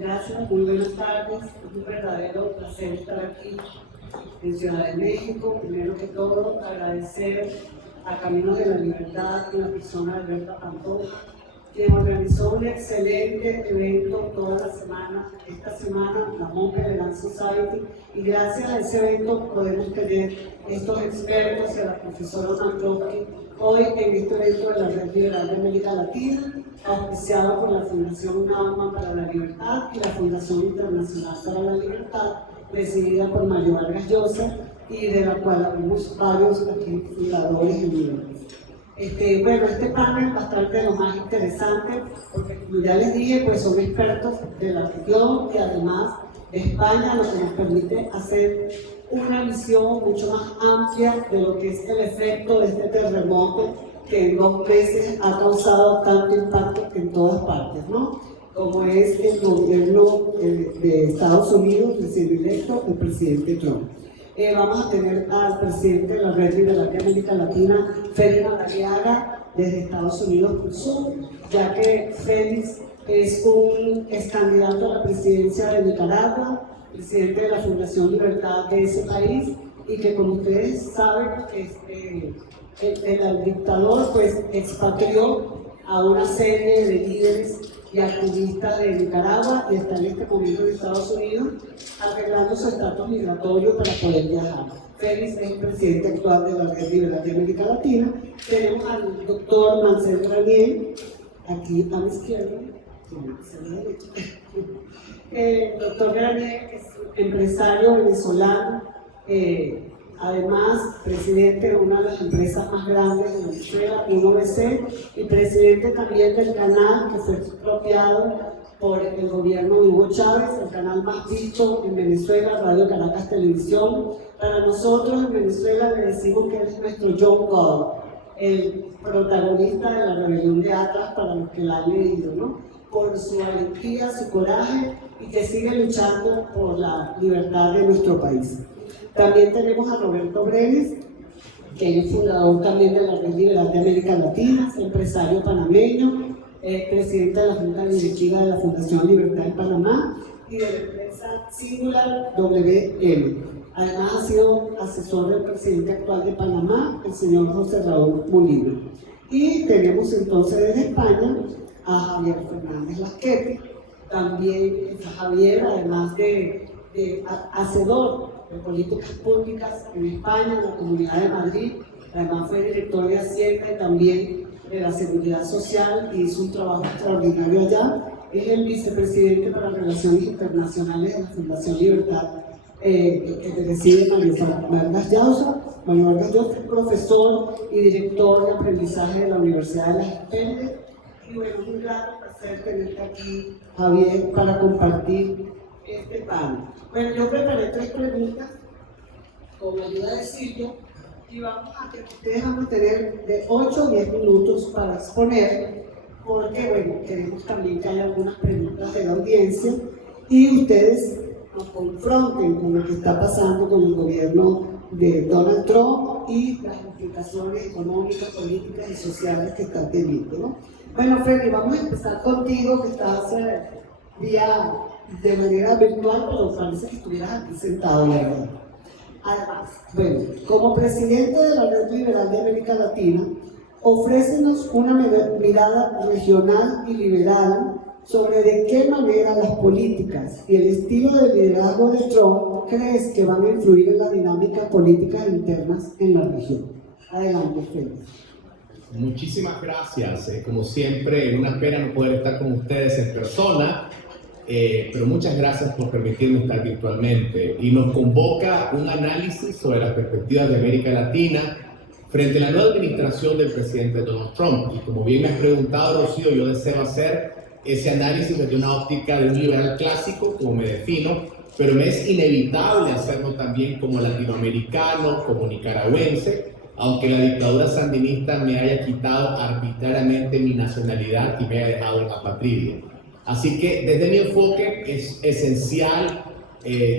Gracias, muy buenas tardes. Es un verdadero placer estar aquí en Ciudad de México. Primero que todo, agradecer a Caminos de la Libertad y la persona de Alberta Pantoja, quien organizó un excelente evento toda la semana. Esta semana, la Montreal Dance Society, y gracias a ese evento podemos tener estos expertos y a la profesora Mantroski hoy en este evento de la Red Liberal de América Latina, auspiciado por la Fundación Naumann para la Libertad y la Fundación Internacional para la Libertad, presidida por Mario Vargas Llosa, y de la cual habemos varios aquí fundadores y miembros. Bueno, este panel es bastante de lo más interesante, porque como ya les dije, pues son expertos de la región y además de España, lo que nos permite hacer una visión mucho más amplia de lo que es el efecto de este terremoto que en 2 meses ha causado tanto impacto en todas partes, ¿no? Como es el gobierno de Estados Unidos, recién electo, el presidente Trump. Vamos a tener al presidente de la Red Liberal de América Latina, Félix Madariaga, desde Estados Unidos por Zoom, ya que Félix es un ex candidato a la presidencia de Nicaragua, presidente de la Fundación Libertad de ese país, y que, como ustedes saben, el dictador pues expatrió a una serie de líderes y activistas de Nicaragua y está en este momento en Estados Unidos arreglando su estatus migratorio para poder viajar. Félix es el presidente actual de la Red Liberal de América Latina. Tenemos al doctor Marcel Granier, aquí a mi izquierda, a la derecha. El doctor Granier es empresario venezolano, además presidente de una de las empresas más grandes de Venezuela, UNOVC, y presidente también del canal que fue expropiado por el gobierno de Hugo Chávez, el canal más visto en Venezuela, Radio Caracas Televisión. Para nosotros en Venezuela le decimos que es nuestro John Gall, el protagonista de la rebelión de Atlas, para los que la han leído, ¿no? Por su valentía, su coraje, y que sigue luchando por la libertad de nuestro país. También tenemos a Roberto Brenes, que es fundador también de la Red Liberal de América Latina, empresario panameño, presidente de la Junta Directiva de la Fundación Libertad en Panamá y de la empresa Singular WM. Además ha sido asesor del presidente actual de Panamá, el señor José Raúl Molina. Y tenemos entonces desde España a Javier Fernández Lasquete. También está Javier, además de hacedor de políticas públicas en España, en la Comunidad de Madrid. Además fue director de Hacienda y también de la Seguridad Social, y hizo un trabajo extraordinario allá. Es el vicepresidente para Relaciones Internacionales de la Fundación Libertad, que preside Mario Vargas Llosa. Mario Vargas Llosa es profesor y director de aprendizaje de la Universidad de Las Especies. Y bueno, es un gran placer tenerte aquí, Javier, para compartir este panel. Bueno, yo preparé 3 preguntas con ayuda de Silvia, y ustedes van a tener de 8 a 10 minutos para exponer, porque bueno, queremos también que haya algunas preguntas de la audiencia y ustedes nos confronten con lo que está pasando con el gobierno de Donald Trump y las implicaciones económicas, políticas y sociales que están teniendo, ¿no? Bueno, Freddy, vamos a empezar contigo, que estás de manera virtual, pero parece que estuvieras aquí sentado, la verdad. Además, bueno, como presidente de la Red Liberal de América Latina, ofrécenos una mirada regional y liberal sobre de qué manera las políticas y el estilo de liderazgo de Trump crees que van a influir en la dinámica política internas en la región. Adelante, Félix. Muchísimas gracias. Como siempre, una pena no poder estar con ustedes en persona, pero muchas gracias por permitirme estar virtualmente. Y nos convoca un análisis sobre las perspectivas de América Latina frente a la nueva administración del presidente Donald Trump. Y como bien me has preguntado, Rocío, yo deseo hacer ese análisis desde una óptica de un liberal clásico, como me defino, pero me es inevitable hacerlo también como latinoamericano, como nicaragüense, aunque la dictadura sandinista me haya quitado arbitrariamente mi nacionalidad y me haya dejado en apatridia. Así que desde mi enfoque es esencial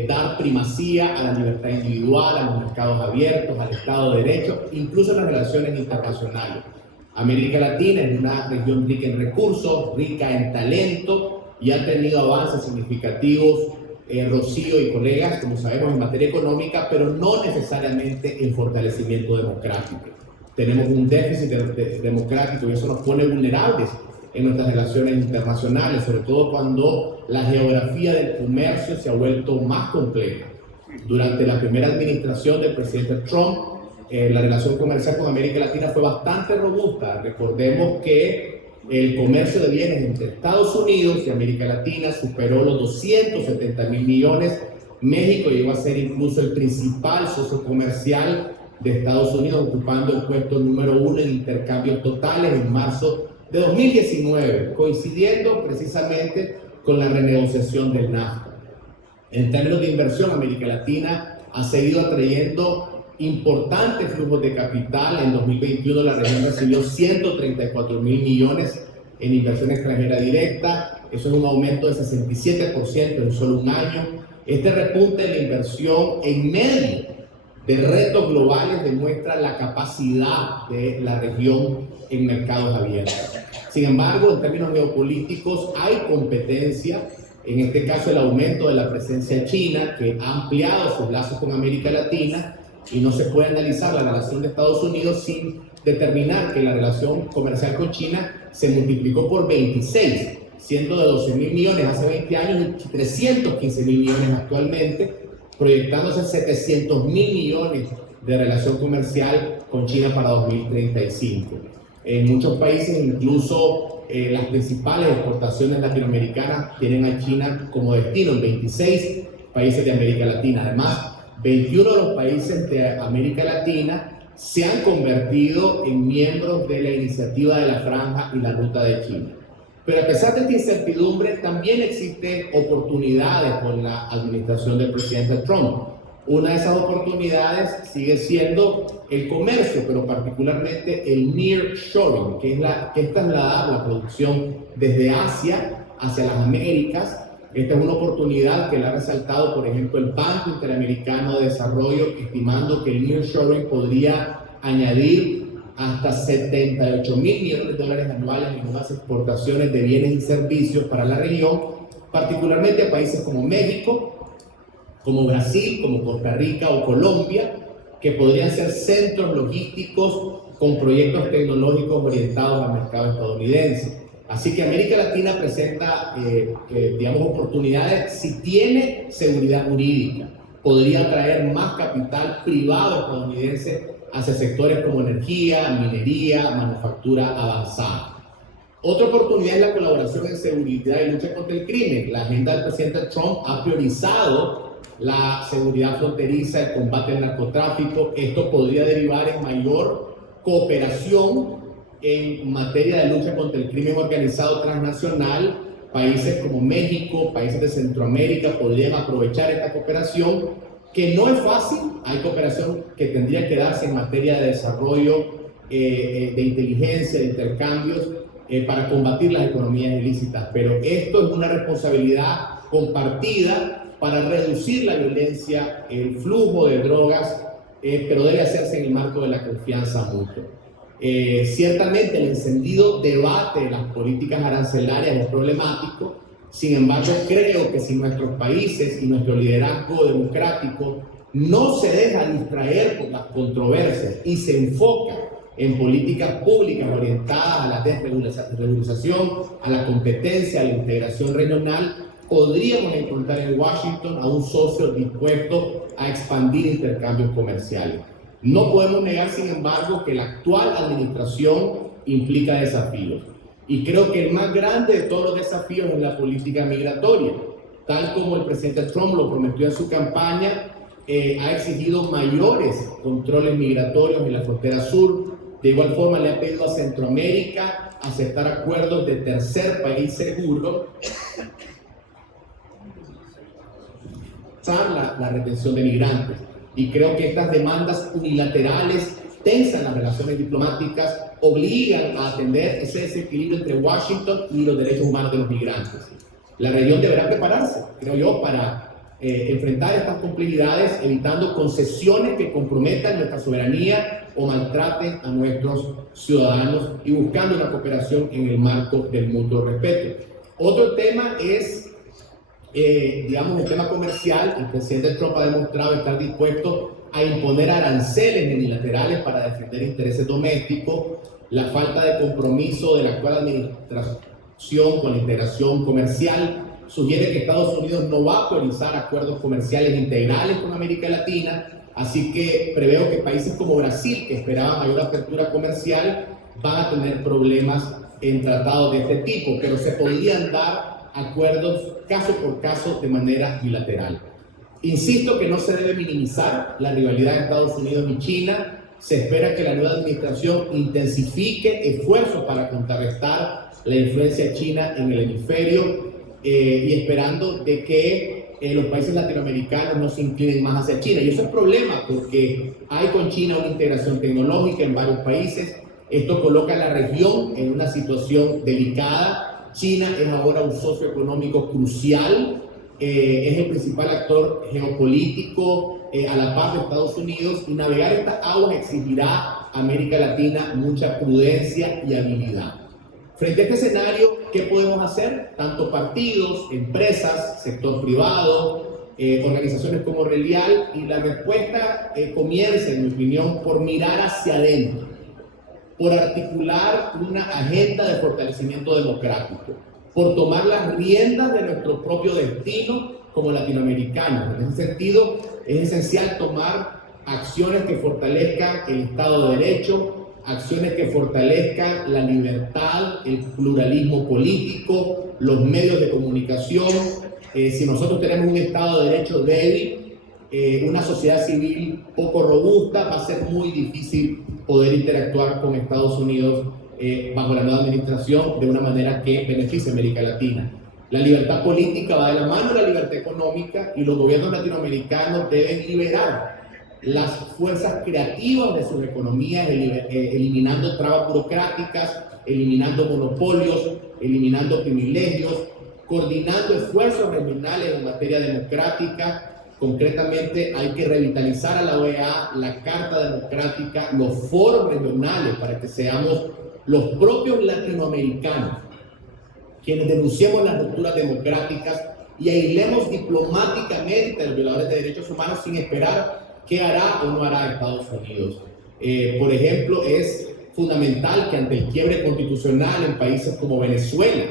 dar primacía a la libertad individual, a los mercados abiertos, al Estado de Derecho, incluso en las relaciones internacionales. América Latina es una región rica en recursos, rica en talento, y ha tenido avances significativos, Rocío y colegas, como sabemos, en materia económica, pero no necesariamente en fortalecimiento democrático. Tenemos un déficit democrático y eso nos pone vulnerables en nuestras relaciones internacionales, sobre todo cuando la geografía del comercio se ha vuelto más compleja. Durante la primera administración del presidente Trump, la relación comercial con América Latina fue bastante robusta. Recordemos que el comercio de bienes entre Estados Unidos y América Latina superó los 270.000 millones. México llegó a ser incluso el principal socio comercial de Estados Unidos, ocupando el puesto número 1 en intercambios totales en marzo de 2019, coincidiendo precisamente con la renegociación del NAFTA. En términos de inversión, América Latina ha seguido atrayendo importantes flujos de capital. En 2021 la región recibió 134.000 millones en inversión extranjera directa. Eso es un aumento de 67% en solo un año. Este repunte en la inversión en medio de retos globales demuestra la capacidad de la región en mercados abiertos. Sin embargo, en términos geopolíticos hay competencia, en este caso el aumento de la presencia china, que ha ampliado sus lazos con América Latina, y no se puede analizar la relación de Estados Unidos sin determinar que la relación comercial con China se multiplicó por 26, siendo de 12.000 millones hace 20 años y 315.000 millones actualmente, proyectándose 700.000 millones de relación comercial con China para 2035. En muchos países, incluso las principales exportaciones latinoamericanas tienen a China como destino en 26 países de América Latina. Además, 21 de los países de América Latina se han convertido en miembros de la iniciativa de la Franja y la Ruta de China. Pero a pesar de esta incertidumbre, también existen oportunidades con la administración del presidente Trump. Una de esas oportunidades sigue siendo el comercio, pero particularmente el nearshoring, que es trasladar la producción desde Asia hacia las Américas. Esta es una oportunidad que la ha resaltado, por ejemplo, el Banco Interamericano de Desarrollo, estimando que el nearshoring podría añadir hasta 78.000 millones de dólares anuales en nuevas exportaciones de bienes y servicios para la región, particularmente a países como México, como Brasil, como Costa Rica o Colombia, que podrían ser centros logísticos con proyectos tecnológicos orientados al mercado estadounidense. Así que América Latina presenta, digamos, oportunidades si tiene seguridad jurídica. Podría atraer más capital privado estadounidense hacia sectores como energía, minería, manufactura avanzada. Otra oportunidad es la colaboración en seguridad y lucha contra el crimen. La agenda del presidente Trump ha priorizado la seguridad fronteriza, el combate al narcotráfico. Esto podría derivar en mayor cooperación en materia de lucha contra el crimen organizado transnacional. Países como México, países de Centroamérica podrían aprovechar esta cooperación, que no es fácil. Hay cooperación que tendría que darse en materia de desarrollo, de inteligencia, de intercambios, para combatir las economías ilícitas. Pero esto es una responsabilidad compartida para reducir la violencia, el flujo de drogas, pero debe hacerse en el marco de la confianza mutua. Ciertamente el encendido debate de las políticas arancelarias es problemático. Sin embargo, creo que si nuestros países y nuestro liderazgo democrático no se deja distraer por las controversias y se enfoca en políticas públicas orientadas a la desregularización, a la competencia, a la integración regional, podríamos encontrar en Washington a un socio dispuesto a expandir intercambios comerciales. No podemos negar, sin embargo, que la actual administración implica desafíos. Y creo que el más grande de todos los desafíos es la política migratoria. Tal como el presidente Trump lo prometió en su campaña, ha exigido mayores controles migratorios en la frontera sur. De igual forma, le ha pedido a Centroamérica aceptar acuerdos de tercer país seguro, la retención de migrantes. Y creo que estas demandas unilaterales tensan las relaciones diplomáticas, obligan a atender ese desequilibrio entre Washington y los derechos humanos de los migrantes. La región deberá prepararse, creo yo, para enfrentar estas complejidades, evitando concesiones que comprometan nuestra soberanía o maltraten a nuestros ciudadanos y buscando una cooperación en el marco del mutuo respeto. Otro tema es, digamos, el tema comercial. El presidente Trump ha demostrado estar dispuesto a imponer aranceles unilaterales para defender intereses domésticos. La falta de compromiso de la actual administración con la integración comercial sugiere que Estados Unidos no va a priorizar acuerdos comerciales integrales con América Latina, así que preveo que países como Brasil, que esperaban mayor apertura comercial, van a tener problemas en tratados de este tipo, pero se podrían dar acuerdos caso por caso de manera bilateral. Insisto que no se debe minimizar la rivalidad de Estados Unidos y China. Se espera que la nueva administración intensifique esfuerzos para contrarrestar la influencia china en el hemisferio y esperando de que los países latinoamericanos no se inclinen más hacia China. Y eso es problema porque hay con China una integración tecnológica en varios países. Esto coloca a la región en una situación delicada. China es ahora un socio económico crucial, es el principal actor geopolítico a la par de Estados Unidos, y navegar estas aguas exigirá a América Latina mucha prudencia y habilidad. Frente a este escenario, ¿qué podemos hacer? Tanto partidos, empresas, sector privado, organizaciones como Relial, y la respuesta comienza, en mi opinión, por mirar hacia adentro, por articular una agenda de fortalecimiento democrático, por tomar las riendas de nuestro propio destino como latinoamericanos. En ese sentido, es esencial tomar acciones que fortalezcan el Estado de Derecho, acciones que fortalezcan la libertad, el pluralismo político, los medios de comunicación. Si nosotros tenemos un Estado de Derecho débil, una sociedad civil poco robusta, va a ser muy difícil poder interactuar con Estados Unidos bajo la nueva administración de una manera que beneficie a América Latina. La libertad política va de la mano de la libertad económica, y los gobiernos latinoamericanos deben liberar las fuerzas creativas de sus economías, eliminando trabas burocráticas, eliminando monopolios, eliminando privilegios, coordinando esfuerzos regionales en materia democrática. Concretamente, hay que revitalizar a la OEA, la Carta Democrática, los foros regionales, para que seamos los propios latinoamericanos quienes denunciemos las rupturas democráticas y aislemos diplomáticamente a los violadores de derechos humanos sin esperar qué hará o no hará Estados Unidos. Por ejemplo, es fundamental que ante el quiebre constitucional en países como Venezuela,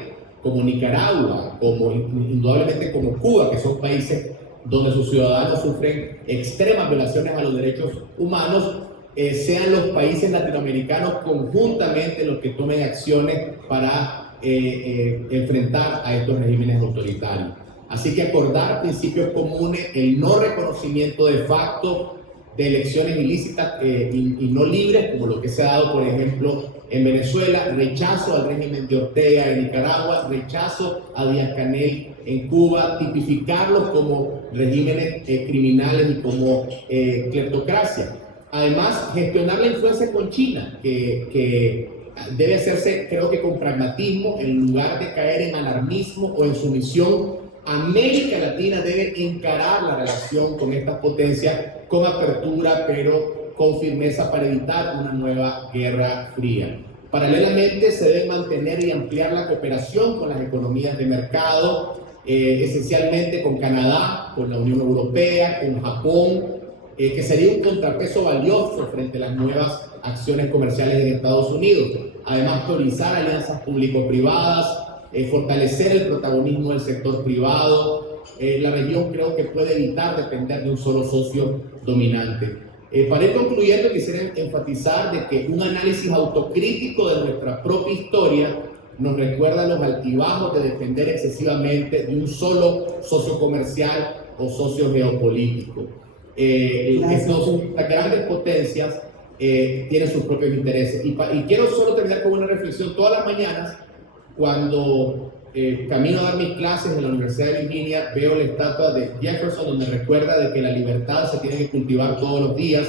como Nicaragua, como indudablemente como Cuba, que son países donde sus ciudadanos sufren extremas violaciones a los derechos humanos, sean los países latinoamericanos conjuntamente los que tomen acciones para enfrentar a estos regímenes autoritarios. Así que acordar principios comunes, el no reconocimiento de facto de elecciones ilícitas y no libres, como lo que se ha dado, por ejemplo, en Venezuela, rechazo al régimen de Ortega en Nicaragua, rechazo a Díaz-Canel en Cuba, tipificarlos como regímenes criminales y como cleptocracia. Además, gestionar la influencia con China, que debe hacerse, creo que con pragmatismo, en lugar de caer en alarmismo o en sumisión. América Latina debe encarar la relación con estas potencias con apertura, pero con firmeza, para evitar una nueva guerra fría. Paralelamente, se debe mantener y ampliar la cooperación con las economías de mercado, esencialmente con Canadá, con la Unión Europea, con Japón, que sería un contrapeso valioso frente a las nuevas acciones comerciales en Estados Unidos. Además, priorizar alianzas público-privadas, fortalecer el protagonismo del sector privado. La región creo que puede evitar depender de un solo socio dominante. Para ir concluyendo, quisiera enfatizar de que un análisis autocrítico de nuestra propia historia nos recuerda los altibajos de depender excesivamente de un solo socio comercial o socio geopolítico. Estas grandes potencias tienen sus propios intereses. Y quiero solo terminar con una reflexión. Todas las mañanas, cuando camino a dar mis clases en la Universidad de Virginia, veo la estatua de Jefferson, donde recuerda de que la libertad se tiene que cultivar todos los días.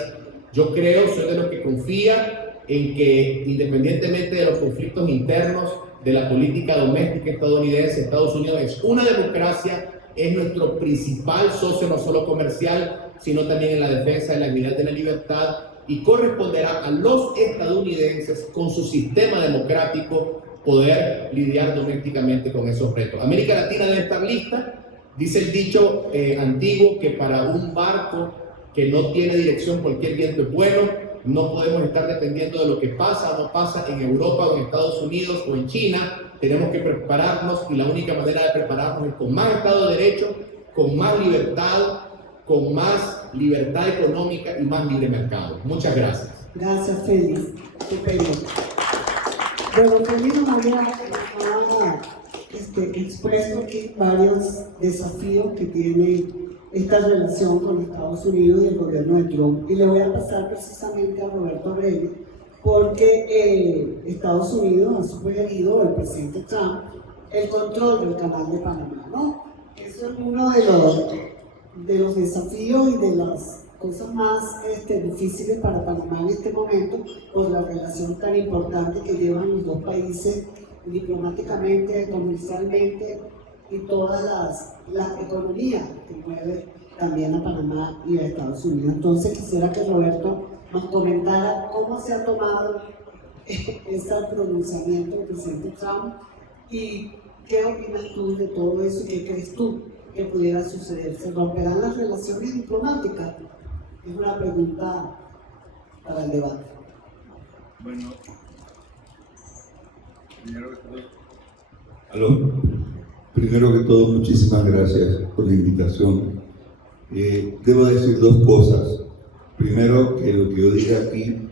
Yo soy de los que confía en que, independientemente de los conflictos internos, de la política doméstica estadounidense, Estados Unidos es una democracia, es nuestro principal socio, no solo comercial, sino también en la defensa de la dignidad de la libertad, y corresponderá a los estadounidenses, con su sistema democrático, poder lidiar domésticamente con esos retos. América Latina debe estar lista. Dice el dicho antiguo que para un barco que no tiene dirección cualquier viento es bueno. No podemos estar dependiendo de lo que pasa o no pasa en Europa o en Estados Unidos o en China. Tenemos que prepararnos, y la única manera de prepararnos es con más Estado de Derecho, con más libertad económica y más libre mercado. Muchas gracias. Gracias, Félix. Estupendo. Bueno, Félix nos había expuesto aquí varios desafíos que tiene esta relación con Estados Unidos y el gobierno de Trump. Y le voy a pasar precisamente a Roberto Reyes, porque Estados Unidos ha sugerido, el presidente Trump, el control del canal de Panamá, ¿no? Eso es uno de los desafíos y de las cosas más difíciles para Panamá en este momento, por la relación tan importante que llevan los dos países diplomáticamente, comercialmente, y todas las economías que mueven también a Panamá y a Estados Unidos. Entonces quisiera que Roberto nos comentara cómo se ha tomado ese pronunciamiento del presidente Trump y qué opinas tú de todo eso y qué crees tú que pudiera suceder. ¿Se romperán las relaciones diplomáticas? Es una pregunta para el debate. Bueno, primero que todo, muchísimas gracias por la invitación. Debo decir dos cosas. Primero, que lo que yo diga aquí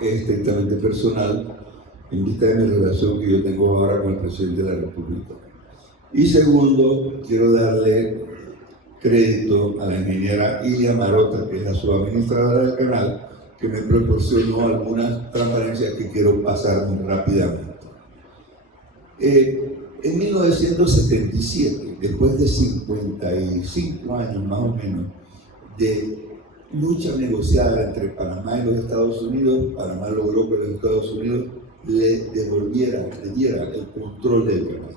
es estrictamente personal, en vista de mi relación que yo tengo ahora con el presidente de la República. Y segundo, quiero darle crédito a la ingeniera Ilia Marota, que es la subadministradora del canal, que me proporcionó algunas transparencias que quiero pasar muy rápidamente. En 1977, después de 55 años más o menos de lucha negociada entre Panamá y los Estados Unidos, Panamá logró que los Estados Unidos le diera el control del canal.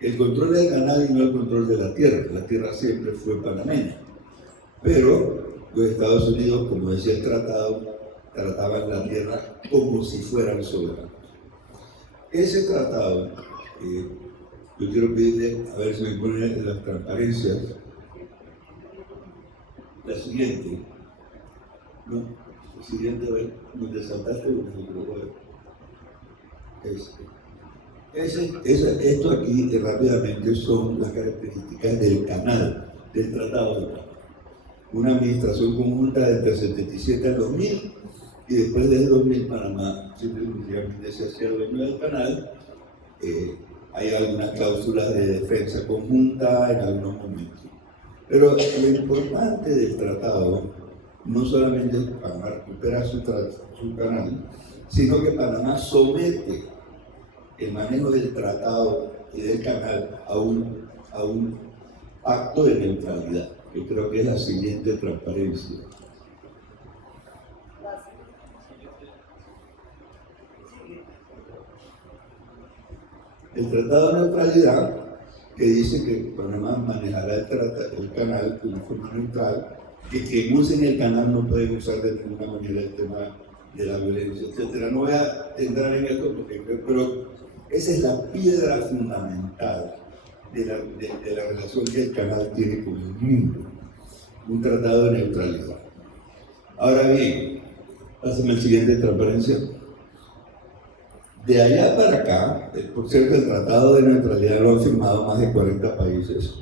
El control del canal y no el control de la tierra siempre fue panameña. Pero los Estados Unidos, como decía el tratado, trataban la tierra como si fueran soberanos. Ese tratado, yo quiero pedirle, a ver si me ponen las transparencias, la siguiente, no, la siguiente, a ver, donde saltaste, porque se equivocó, esto aquí rápidamente son las características del canal, del tratado del canal. Una administración conjunta entre el 77 al 2000, y después del 2000 Panamá simplemente se hacía dueño del canal. Hay algunas cláusulas de defensa conjunta en algunos momentos. Pero lo importante del tratado no solamente es que Panamá recupera su canal, sino que Panamá somete el manejo del tratado y del canal a un pacto de neutralidad. Yo creo que es la siguiente transparencia. El Tratado de Neutralidad, que dice que Panamá manejará el canal de una forma neutral, que quien use en el canal no puede usar de ninguna manera el tema de la violencia, etc. No voy a entrar en esto, pero esa es la piedra fundamental de la relación que el canal tiene con el mundo, un tratado de neutralidad. Ahora bien, pásame el siguiente transparencia. De allá para acá, por cierto, el tratado de neutralidad lo han firmado más de 40 países.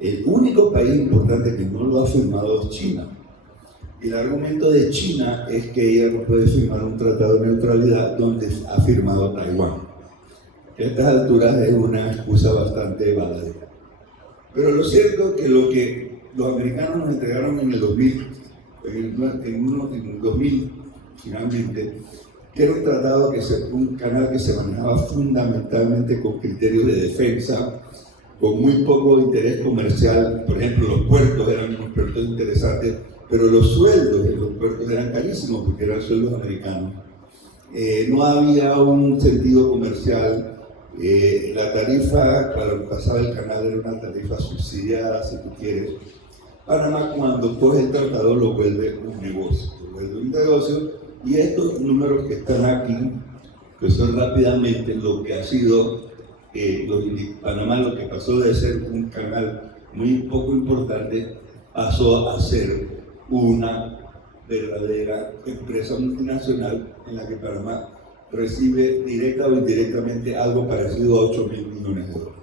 El único país importante que no lo ha firmado es China. El argumento de China es que ella no puede firmar un tratado de neutralidad donde ha firmado Taiwán. A estas alturas es una excusa bastante baladera. Pero lo cierto es que lo que los americanos nos entregaron en el 2000, finalmente, que era un tratado, un canal que se manejaba fundamentalmente con criterios de defensa, con muy poco interés comercial. Por ejemplo, los puertos eran unos puertos interesantes, pero los sueldos de los puertos eran carísimos porque eran sueldos americanos. No había un sentido comercial. La tarifa para lo que pasaba el canal era una tarifa subsidiada, si tú quieres. Panamá, cuando coge el tratado, lo vuelve un negocio. Y estos números que están aquí que son rápidamente lo que ha sido Panamá, lo que pasó de ser un canal muy poco importante, pasó a ser una verdadera empresa multinacional en la que Panamá recibe directa o indirectamente algo parecido a 8.000 millones de dólares.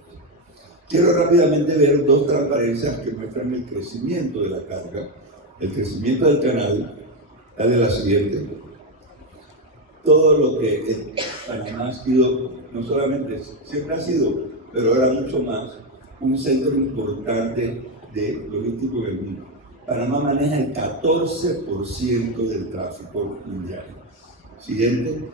Quiero rápidamente ver dos transparencias que muestran el crecimiento de la carga, el crecimiento del canal. Dale la siguiente. Todo lo que Panamá ha sido, no solamente siempre ha sido, pero ahora mucho más, un centro importante de logístico en el mundo. Panamá maneja el 14% del tráfico mundial. Siguiente.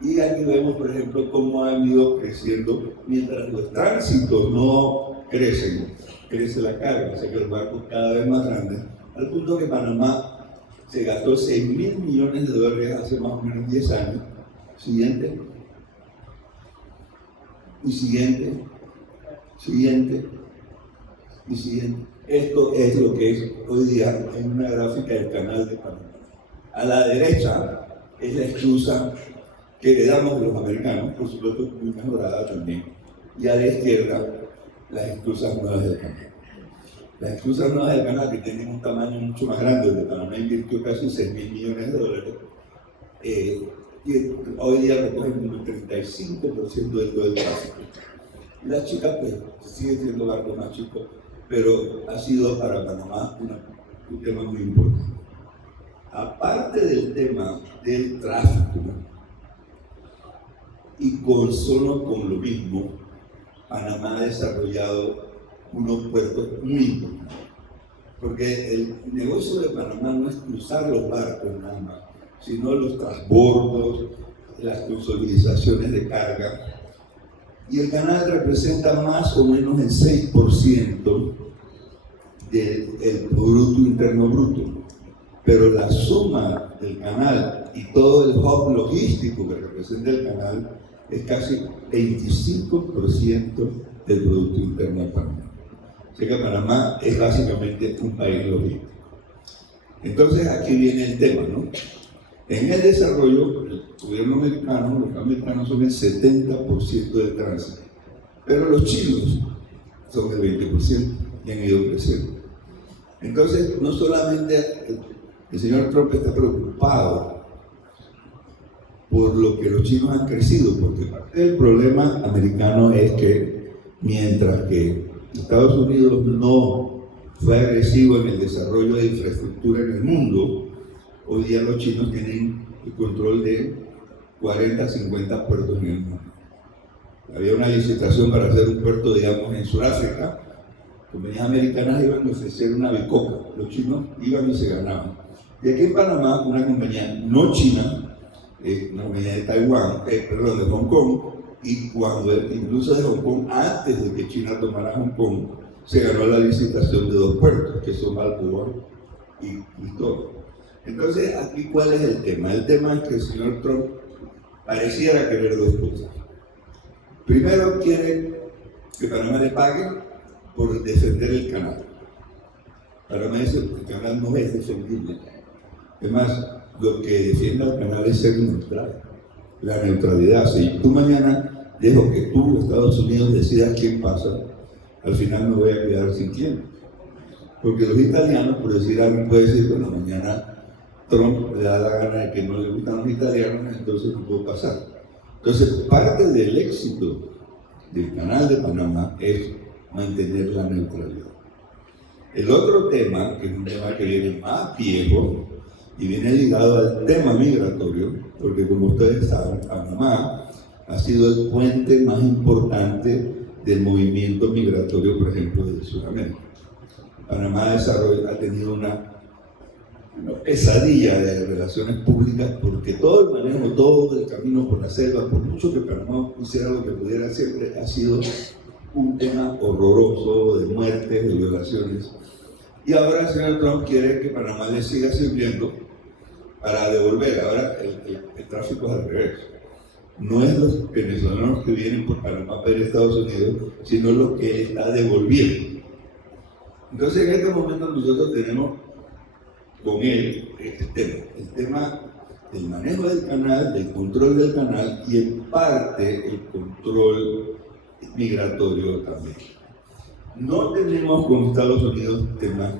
Y aquí vemos, por ejemplo, cómo han ido creciendo, mientras los tránsitos no crecen, crece la carga, o sea que los barcos cada vez más grandes, al punto que Panamá se gastó 6.000 millones de dólares hace más o menos 10 años. Siguiente. Y siguiente. Siguiente. Y siguiente. Esto es lo que es hoy día en una gráfica del canal de Panamá. A la derecha es la excusa que heredamos de los americanos, por supuesto muy mejorada también. Y a la izquierda, las excusas nuevas del canal. Las excusas nuevas del canal, que tienen un tamaño mucho más grande, donde Panamá invirtió casi 6.000 millones de dólares, y hoy día recogen un 35% de todo el tráfico. Y las chicas, pues, siguen siendo barcos más chicos, pero ha sido para Panamá un tema muy importante. Aparte del tema del tráfico, y consono con lo mismo, Panamá ha desarrollado unos puertos muy importantes. Porque el negocio de Panamá no es cruzar los barcos nada más, sino los transbordos, las consolidaciones de carga. Y el canal representa más o menos el 6% del Producto Interno Bruto. Pero la suma del canal y todo el hub logístico que representa el canal es casi 25% del Producto Interno de Panamá. O sea que Panamá es básicamente un país logístico. Entonces aquí viene el tema, ¿no? En el desarrollo, el gobierno americano, los americanos son el 70% del tránsito, pero los chinos son el 20% y han ido creciendo. Entonces, no solamente el señor Trump está preocupado por lo que los chinos han crecido, porque parte del problema americano es que mientras que Estados Unidos no fue agresivo en el desarrollo de infraestructura en el mundo, hoy día los chinos tienen el control de 40, 50 puertos en el mundo. Había una licitación para hacer un puerto, digamos, en Sudáfrica. Compañías americanas iban a ofrecer una bicoca, los chinos iban y se ganaban. Y aquí en Panamá, una compañía no china, una compañía de Taiwán, perdón, de Hong Kong, y cuando incluso de Hong Kong, antes de que China tomara Hong Kong, se ganó la licitación de 2 puertos, que son Balboa y Cristóbal. Entonces, aquí, ¿cuál es el tema? El tema es que el señor Trump pareciera querer 2 cosas. Primero, quiere que Panamá le pague por defender el canal. Panamá dice que el canal no es defendible. Es más, lo que defiende al canal es ser neutral. La neutralidad. Si tú mañana dejo que tú, Estados Unidos, decidas quién pasa, al final me voy a quedar sin clientes. Porque los italianos, por decir algo, puede decir, bueno, mañana Trump le da la gana de que no le gustan los italianos, entonces no puedo pasar. Entonces, parte del éxito del canal de Panamá es mantener la neutralidad. El otro tema, que es un tema que viene más viejo y viene ligado al tema migratorio, porque como ustedes saben, Panamá ha sido el puente más importante del movimiento migratorio, por ejemplo, de Sudamérica. Panamá ha tenido una pesadilla de relaciones públicas porque todo el manejo, todo el camino por la selva, por mucho que Panamá hiciera lo que pudiera, siempre ha sido un tema horroroso de muertes, de violaciones. Y ahora el señor Trump quiere que Panamá le siga sirviendo para devolver. Ahora el tráfico es al revés. No es los venezolanos que vienen por Panamá para ir a Estados Unidos, sino los que él está devolviendo. Entonces en este momento nosotros tenemos con él este tema, el tema el manejo del canal, del control del canal y en parte el control migratorio también. No tenemos con Estados Unidos temas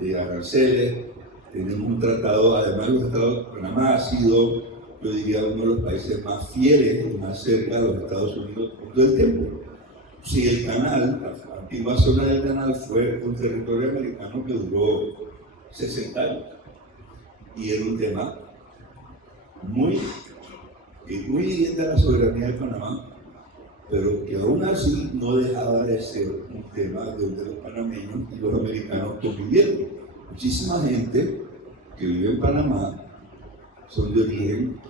de aranceles, tenemos un tratado, además los Estados, Panamá ha sido, yo diría, uno de los países más fieles y más cerca de los Estados Unidos todo el tiempo. Si el canal, la antigua zona del canal fue un territorio americano que duró 60 años y era un tema muy hiriente a la soberanía de Panamá, pero que aún así no dejaba de ser un tema donde los panameños y los americanos convivieron. Muchísima gente que vive en Panamá son de origen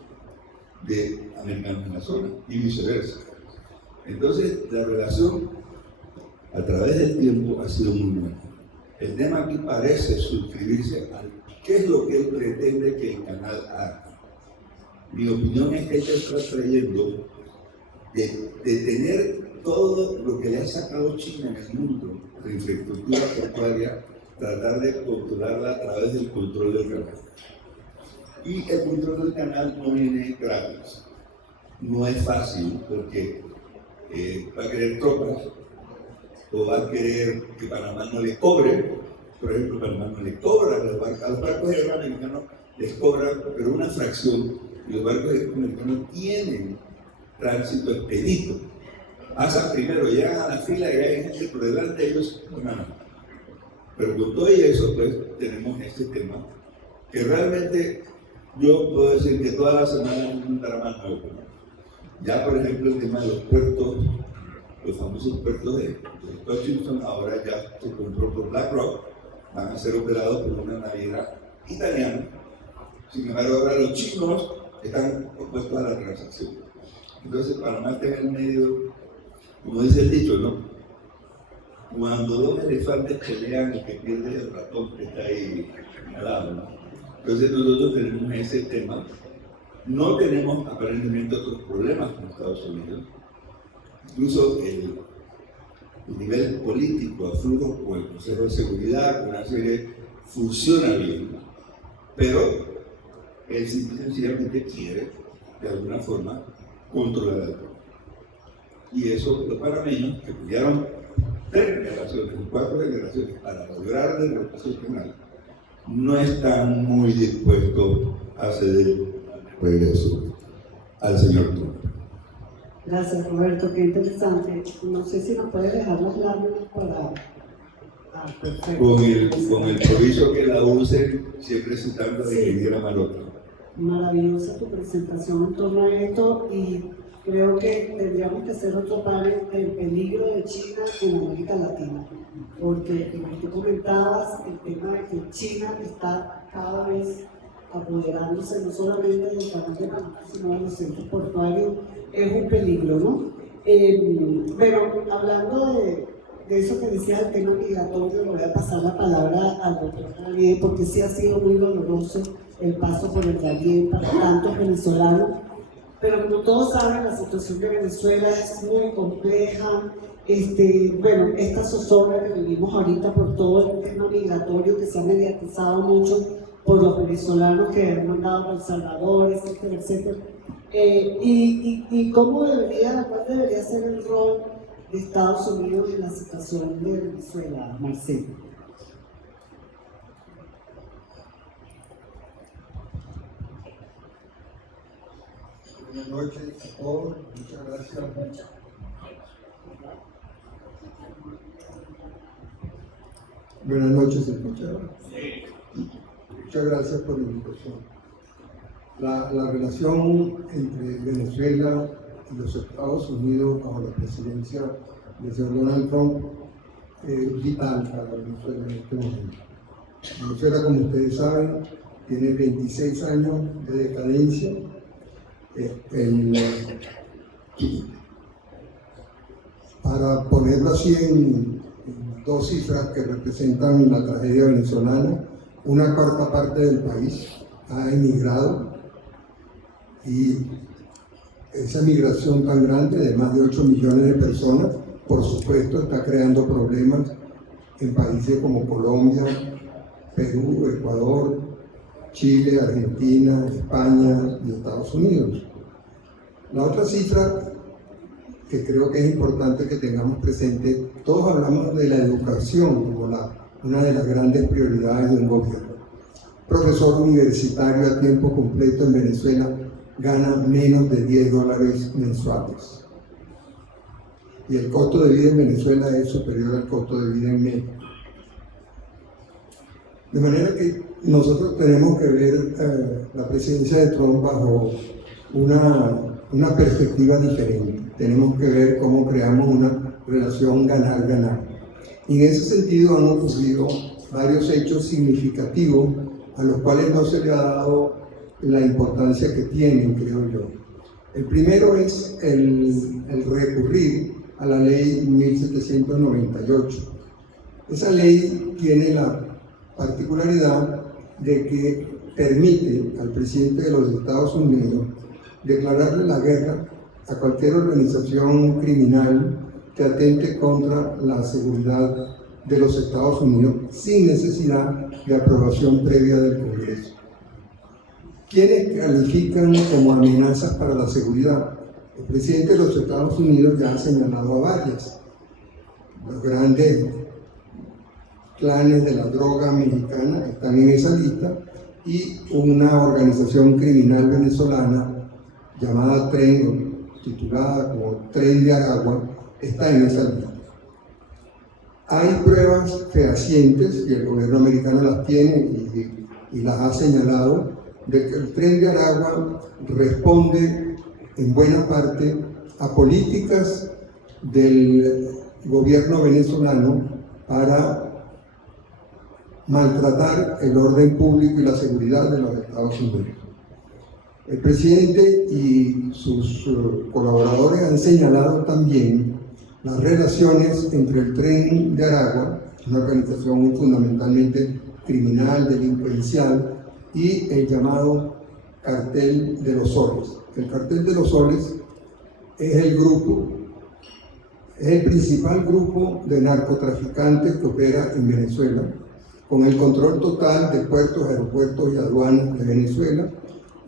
de americanos en la zona y viceversa. Entonces, la relación a través del tiempo ha sido muy buena. El tema aquí parece suscribirse a qué es lo que él pretende que el canal haga. Mi opinión es que él está trayendo de tener todo lo que le ha sacado China en el mundo, la infraestructura portuaria, tratar de controlarla a través del control del canal. Y el control del canal no viene gratis. No es fácil porque va a querer tropas o va a querer que Panamá no le cobre. Por ejemplo, Panamá no le cobra a los barcos de guerra americanos, les cobran, pero una fracción. Y los barcos de guerra americanos tienen tránsito expedito. Pasan primero, llegan a la fila y hay gente por delante de ellos, no. Pero con todo eso, pues, tenemos este tema que realmente yo puedo decir que toda la semana es un drama nuevo. Ya, por ejemplo, el tema de los puertos, los famosos puertos de Hutchinson, ahora ya se compró por BlackRock, van a ser operados por una naviera italiana. Sin embargo, ahora los chinos están opuestos a la transacción. Entonces, Panamá está en el medio, como dice el dicho, ¿no? Cuando dos elefantes pelean, el que pierde es el ratón que está ahí al lado, ¿no? Entonces, nosotros tenemos ese tema. No tenemos aparentemente otros problemas con Estados Unidos. Incluso el nivel político, a flujo con el Consejo de Seguridad, con una serie, funciona bien. Pero él sencillamente quiere, de alguna forma, controlar el tema. Y eso los panameños, que pelearon 3 generaciones, 4 generaciones, para lograr la reparación penal, no están muy dispuestos a ceder regreso al señor Trump. Gracias, Roberto, qué interesante. No sé si nos puede dejar los láminas para... perfecto. Con el proviso que la usen, siempre citando a la ingeniera Malota. Maravillosa tu presentación en torno a esto y creo que tendríamos que hacer otro panel del peligro de China en América Latina, porque como tú comentabas, el tema de que China está cada vez apoderándose no solamente del canal de Panamá, sino de los centros portuarios, es un peligro, ¿no? Pero hablando de eso que decía el tema migratorio, le voy a pasar la palabra al doctor Javier, porque sí ha sido muy doloroso el paso por el Darién para tantos venezolanos. Pero como todos saben, la situación de Venezuela es muy compleja. Bueno, esta zozobra que vivimos ahorita por todo el tema migratorio que se ha mediatizado mucho por los venezolanos que han mandado a El Salvador, etcétera, etcétera. ¿Y cómo cuál debería ser el rol de Estados Unidos en la situación de Venezuela, Marcelo? Buenas noches a todos, muchas gracias. Buenas noches, ¿se escucha? Muchas gracias por la invitación. La relación entre Venezuela y los Estados Unidos bajo la presidencia del señor Donald Trump es vital para Venezuela en este momento. Venezuela, como ustedes saben, tiene 26 años de decadencia. Para ponerlo así en 2 cifras que representan la tragedia venezolana, una cuarta parte del país ha emigrado y esa migración tan grande de más de 8 millones de personas, por supuesto, está creando problemas en países como Colombia, Perú, Ecuador, Chile, Argentina, España y Estados Unidos. La otra cifra que creo que es importante que tengamos presente, todos hablamos de la educación como una de las grandes prioridades de un gobierno. Profesor universitario a tiempo completo en Venezuela gana menos de $10 mensuales. Y el costo de vida en Venezuela es superior al costo de vida en México. De manera que nosotros tenemos que ver la presidencia de Trump bajo una perspectiva diferente. Tenemos que ver cómo creamos una relación ganar-ganar. Y en ese sentido han ocurrido varios hechos significativos a los cuales no se le ha dado la importancia que tienen, creo yo. El primero es el recurrir a la ley 1798. Esa ley tiene la particularidad de que permite al presidente de los Estados Unidos declararle la guerra a cualquier organización criminal que atente contra la seguridad de los Estados Unidos sin necesidad de aprobación previa del Congreso. ¿Quiénes califican como amenazas para la seguridad? El presidente de los Estados Unidos ya ha señalado a varias. Los grandes clanes de la droga mexicana están en esa lista y una organización criminal venezolana llamada titulada como Tren de Aragua, está en esa lista. Hay pruebas fehacientes, y el gobierno americano las tiene y las ha señalado, de que el Tren de Aragua responde en buena parte a políticas del gobierno venezolano para maltratar el orden público y la seguridad de los Estados Unidos. El presidente y sus colaboradores han señalado también las relaciones entre el Tren de Aragua, una organización fundamentalmente criminal, delincuencial, y el llamado Cartel de los Soles. El Cartel de los Soles es el principal grupo de narcotraficantes que opera en Venezuela, con el control total de puertos, aeropuertos y aduanas de Venezuela,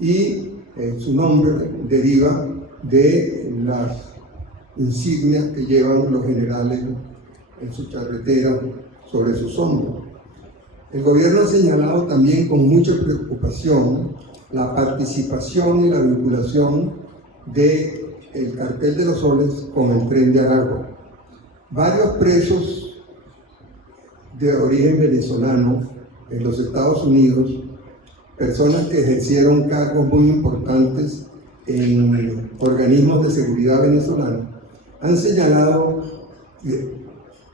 y su nombre deriva de las insignias que llevan los generales en su charretera sobre sus hombros. El gobierno ha señalado también con mucha preocupación la participación y la vinculación del Cartel de los Soles con el Tren de Aragua. Varios presos de origen venezolano en los Estados Unidos, personas que ejercieron cargos muy importantes en organismos de seguridad venezolanos, han señalado que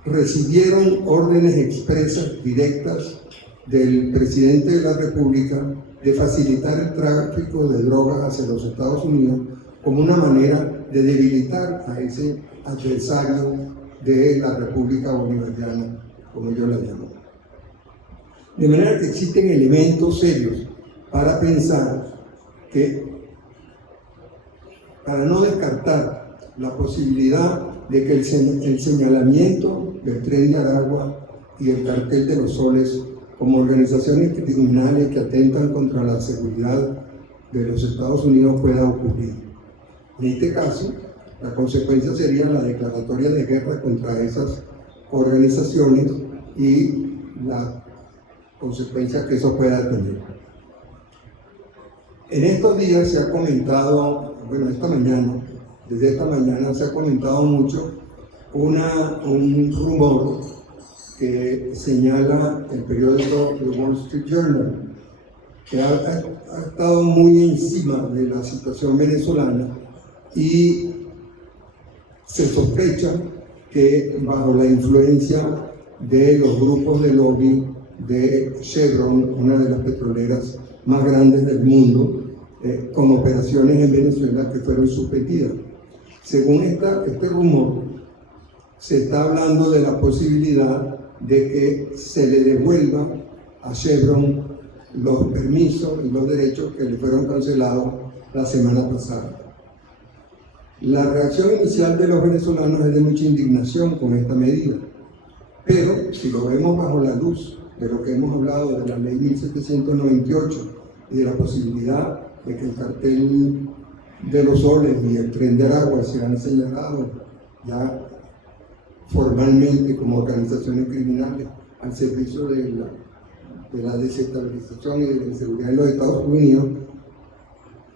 recibieron órdenes expresas directas del presidente de la República de facilitar el tráfico de drogas hacia los Estados Unidos como una manera de debilitar a ese adversario de la República Bolivariana, como yo la llamo. De manera que existen elementos serios para pensar que, para no descartar la posibilidad de que el señalamiento del Tren de Aragua y el Cartel de los Soles como organizaciones criminales que atentan contra la seguridad de los Estados Unidos pueda ocurrir. En este caso, la consecuencia sería la declaratoria de guerra contra esas organizaciones y la consecuencia que eso pueda tener. En estos días se ha comentado, desde esta mañana se ha comentado mucho un rumor que señala el periódico The Wall Street Journal, que ha estado muy encima de la situación venezolana y se sospecha que bajo la influencia de los grupos de lobby de Chevron, una de las petroleras más grandes del mundo, con operaciones en Venezuela que fueron suspendidas. Según este rumor, se está hablando de la posibilidad de que se le devuelva a Chevron los permisos y los derechos que le fueron cancelados la semana pasada. La reacción inicial de los venezolanos es de mucha indignación con esta medida, pero si lo vemos bajo la luz de lo que hemos hablado de la ley 1798 y de la posibilidad de que el cartel de los soles y el Tren de Aragua sean señalados ya formalmente como organizaciones criminales al servicio de la desestabilización y de la inseguridad en los Estados Unidos,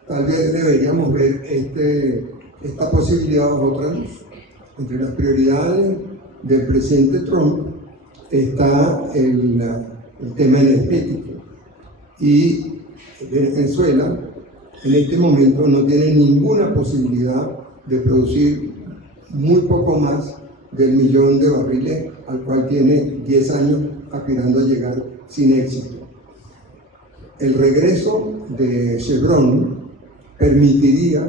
tal vez deberíamos ver esta posibilidad bajo otra luz. Entre las prioridades del presidente Trump está el tema energético, y Venezuela en este momento no tiene ninguna posibilidad de producir muy poco más del 1.000.000 de barriles al cual tiene 10 años aspirando a llegar sin éxito. El regreso de Chevron permitiría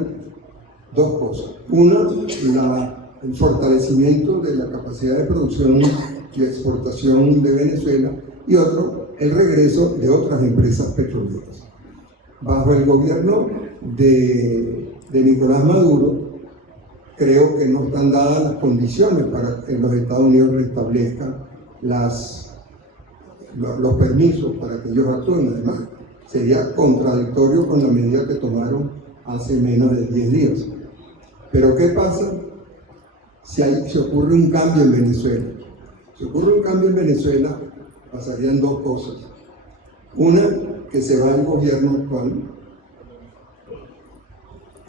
dos cosas. Una, el fortalecimiento de la capacidad de producción y exportación de Venezuela, y otro, el regreso de otras empresas petroleras. Bajo el gobierno de Nicolás Maduro, creo que no están dadas las condiciones para que los Estados Unidos restablezcan los permisos para que ellos actúen. Además, sería contradictorio con la medida que tomaron hace menos de 10 días. Pero ¿qué pasa si ocurre un cambio en Venezuela? Si ocurre un cambio en Venezuela, pasarían dos cosas. Una, que se va el gobierno actual,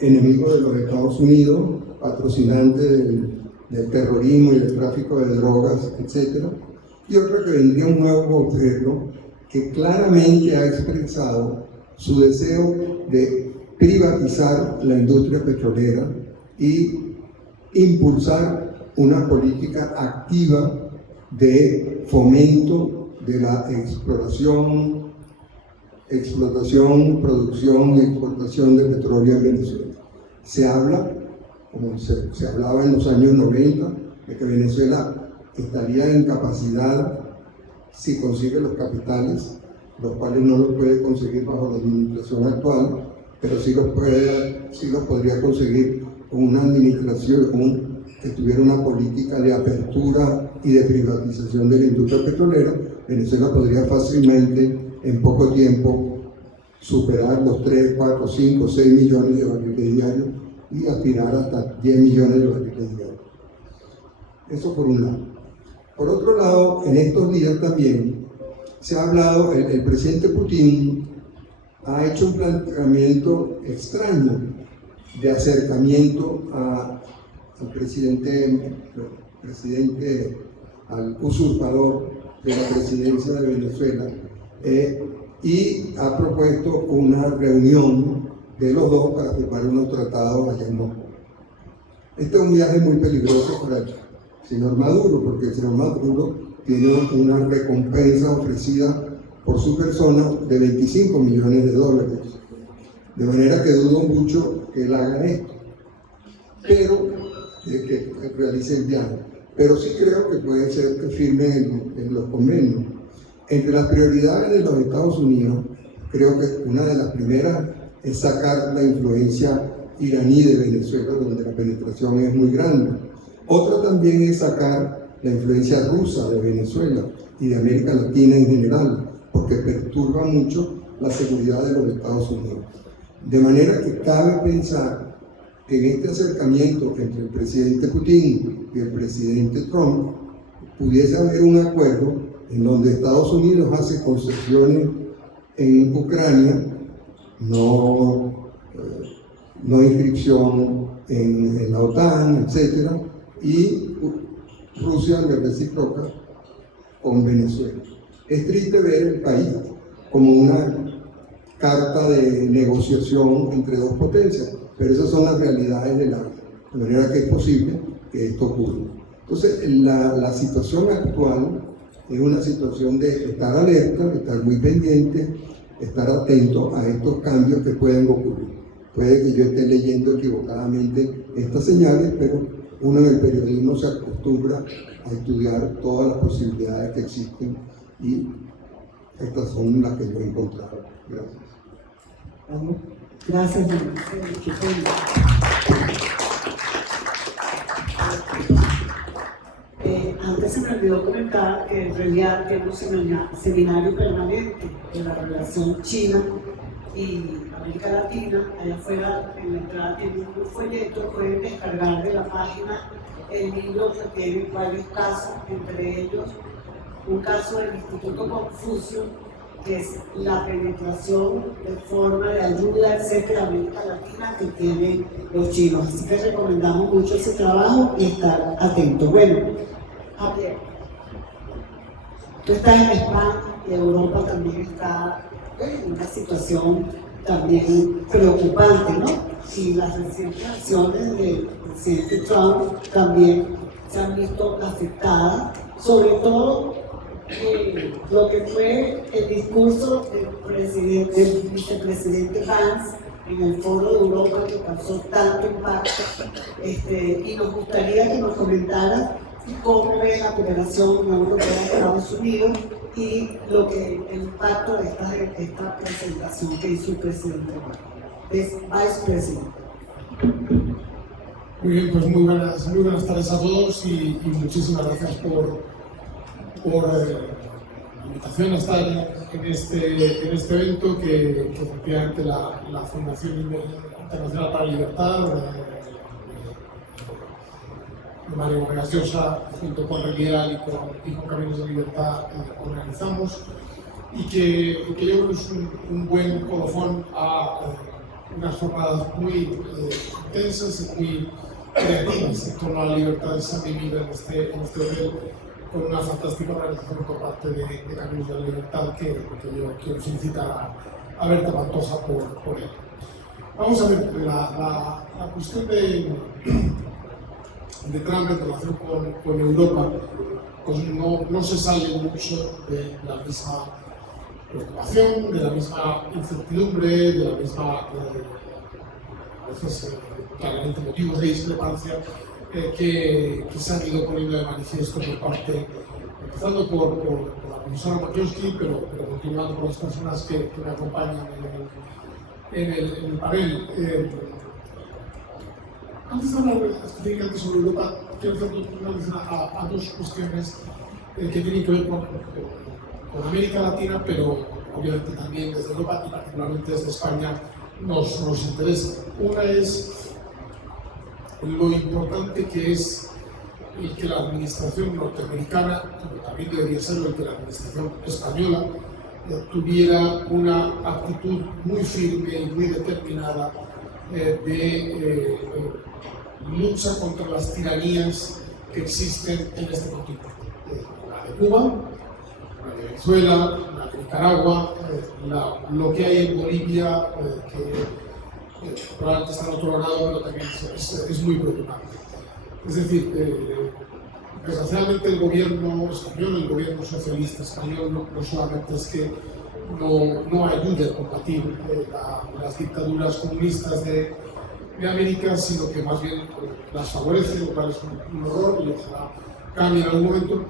enemigo de los Estados Unidos, patrocinante del terrorismo y del tráfico de drogas, etc. Y otra, que vendría un nuevo gobierno que claramente ha expresado su deseo de privatizar la industria petrolera y impulsar una política activa de fomento de la explotación, producción y exportación de petróleo en Venezuela. Se habla, como se hablaba en los años 90, de que Venezuela estaría en capacidad, si consigue los capitales, los cuales no los puede conseguir bajo la administración actual, pero sí los podría conseguir con una administración que tuviera una política de apertura y de privatización de la industria petrolera. Venezuela podría fácilmente, en poco tiempo, superar los 3, 4, 5, 6 millones de barriles diarios y aspirar hasta 10 millones de barriles diarios. Eso por un lado. Por otro lado, en estos días también se ha hablado, el presidente Putin ha hecho un planteamiento extraño de acercamiento al al usurpador de la presidencia de Venezuela, y ha propuesto una reunión de los dos para firmar unos tratados allá en Moscú. Este es un viaje muy peligroso para el señor Maduro, porque el señor Maduro tiene una recompensa ofrecida por su persona de $25 millones. De manera que dudo mucho que él haga esto, pero que realice el viaje. Pero sí creo que puede ser que firme en los convenios. Entre las prioridades de los Estados Unidos, creo que una de las primeras es sacar la influencia iraní de Venezuela, donde la penetración es muy grande. Otra también es sacar la influencia rusa de Venezuela y de América Latina en general, porque perturba mucho la seguridad de los Estados Unidos. De manera que cabe pensar que en este acercamiento entre el presidente Putin y el presidente Trump pudiese haber un acuerdo en donde Estados Unidos hace concesiones en Ucrania, no inscripción en la OTAN, etc., y Rusia le reciproca con Venezuela. Es triste ver el país como una carta de negociación entre dos potencias, pero esas son las realidades de la vida, de manera que es posible que esto ocurra. Entonces, la situación actual es una situación de estar alerta, de estar muy pendiente, estar atento a estos cambios que pueden ocurrir. Puede que yo esté leyendo equivocadamente estas señales, pero uno en el periodismo se acostumbra a estudiar todas las posibilidades que existen, y estas son las que yo he encontrado. Gracias. Vamos. Gracias, antes se me olvidó comentar que en realidad tiene un seminario permanente de la relación China y América Latina. Allá afuera, en la entrada, tienen un folleto, pueden descargar de la página el libro que tiene varios casos, entre ellos un caso del Instituto Confucio, que es la penetración de forma de ayuda, etcétera, de América Latina que tienen los chinos. Así que recomendamos mucho ese trabajo y estar atentos. Bueno, Javier, tú estás en España y Europa también está en una situación también preocupante, ¿no? Y las recientes acciones del presidente Trump también se han visto afectadas, sobre todo lo que fue el discurso del vicepresidente Vance en el Foro de Europa, que causó tanto impacto, y nos gustaría que nos comentaras cómo ve la cooperación Unión Europea-Estados Unidos y el impacto de esta presentación que hizo el presidente vicepresidente. Muy bien, pues muy buenas tardes a todos y muchísimas gracias por la invitación a estar en este evento que efectivamente la Fundación Internacional para la Libertad de Mario Vargas Llosa, junto con Revial y con Caminos de Libertad, organizamos, y que yo creo que es un buen colofón a unas jornadas muy intensas y muy creativas en torno a la libertad de ser vivida en este hotel, con una fantástica organización por parte de Caminos de la Libertad, que yo quiero felicitar a Berta Pantoja por ello. Vamos a ver, la cuestión de Trump en relación con Europa, pues no se sale mucho de la misma preocupación, de la misma incertidumbre, de la misma, a veces claramente motivos de discrepancia que se han ido poniendo de manifiesto por parte, empezando por la profesora Maciejowski, pero continuando por las personas que me acompañan en el panel. Antes de hablar específicamente sobre Europa, quiero hacer una mención a dos cuestiones que tienen que ver con América Latina, pero obviamente también desde Europa y particularmente desde España nos interesa. Una es lo importante que es el que la administración norteamericana, pero también debería serlo el que la administración española, tuviera una actitud muy firme y muy determinada de lucha contra las tiranías que existen en este continente. La de Cuba, la de Venezuela, la de Nicaragua, lo que hay en Bolivia, que probablemente está en otro lado, pero también es muy preocupante. Es decir, desgraciadamente el gobierno español, el gobierno socialista español, no solamente es que no ayude a combatir las dictaduras comunistas de América, sino que más bien las favorece, lo cual es un horror y ojalá cambie en algún momento.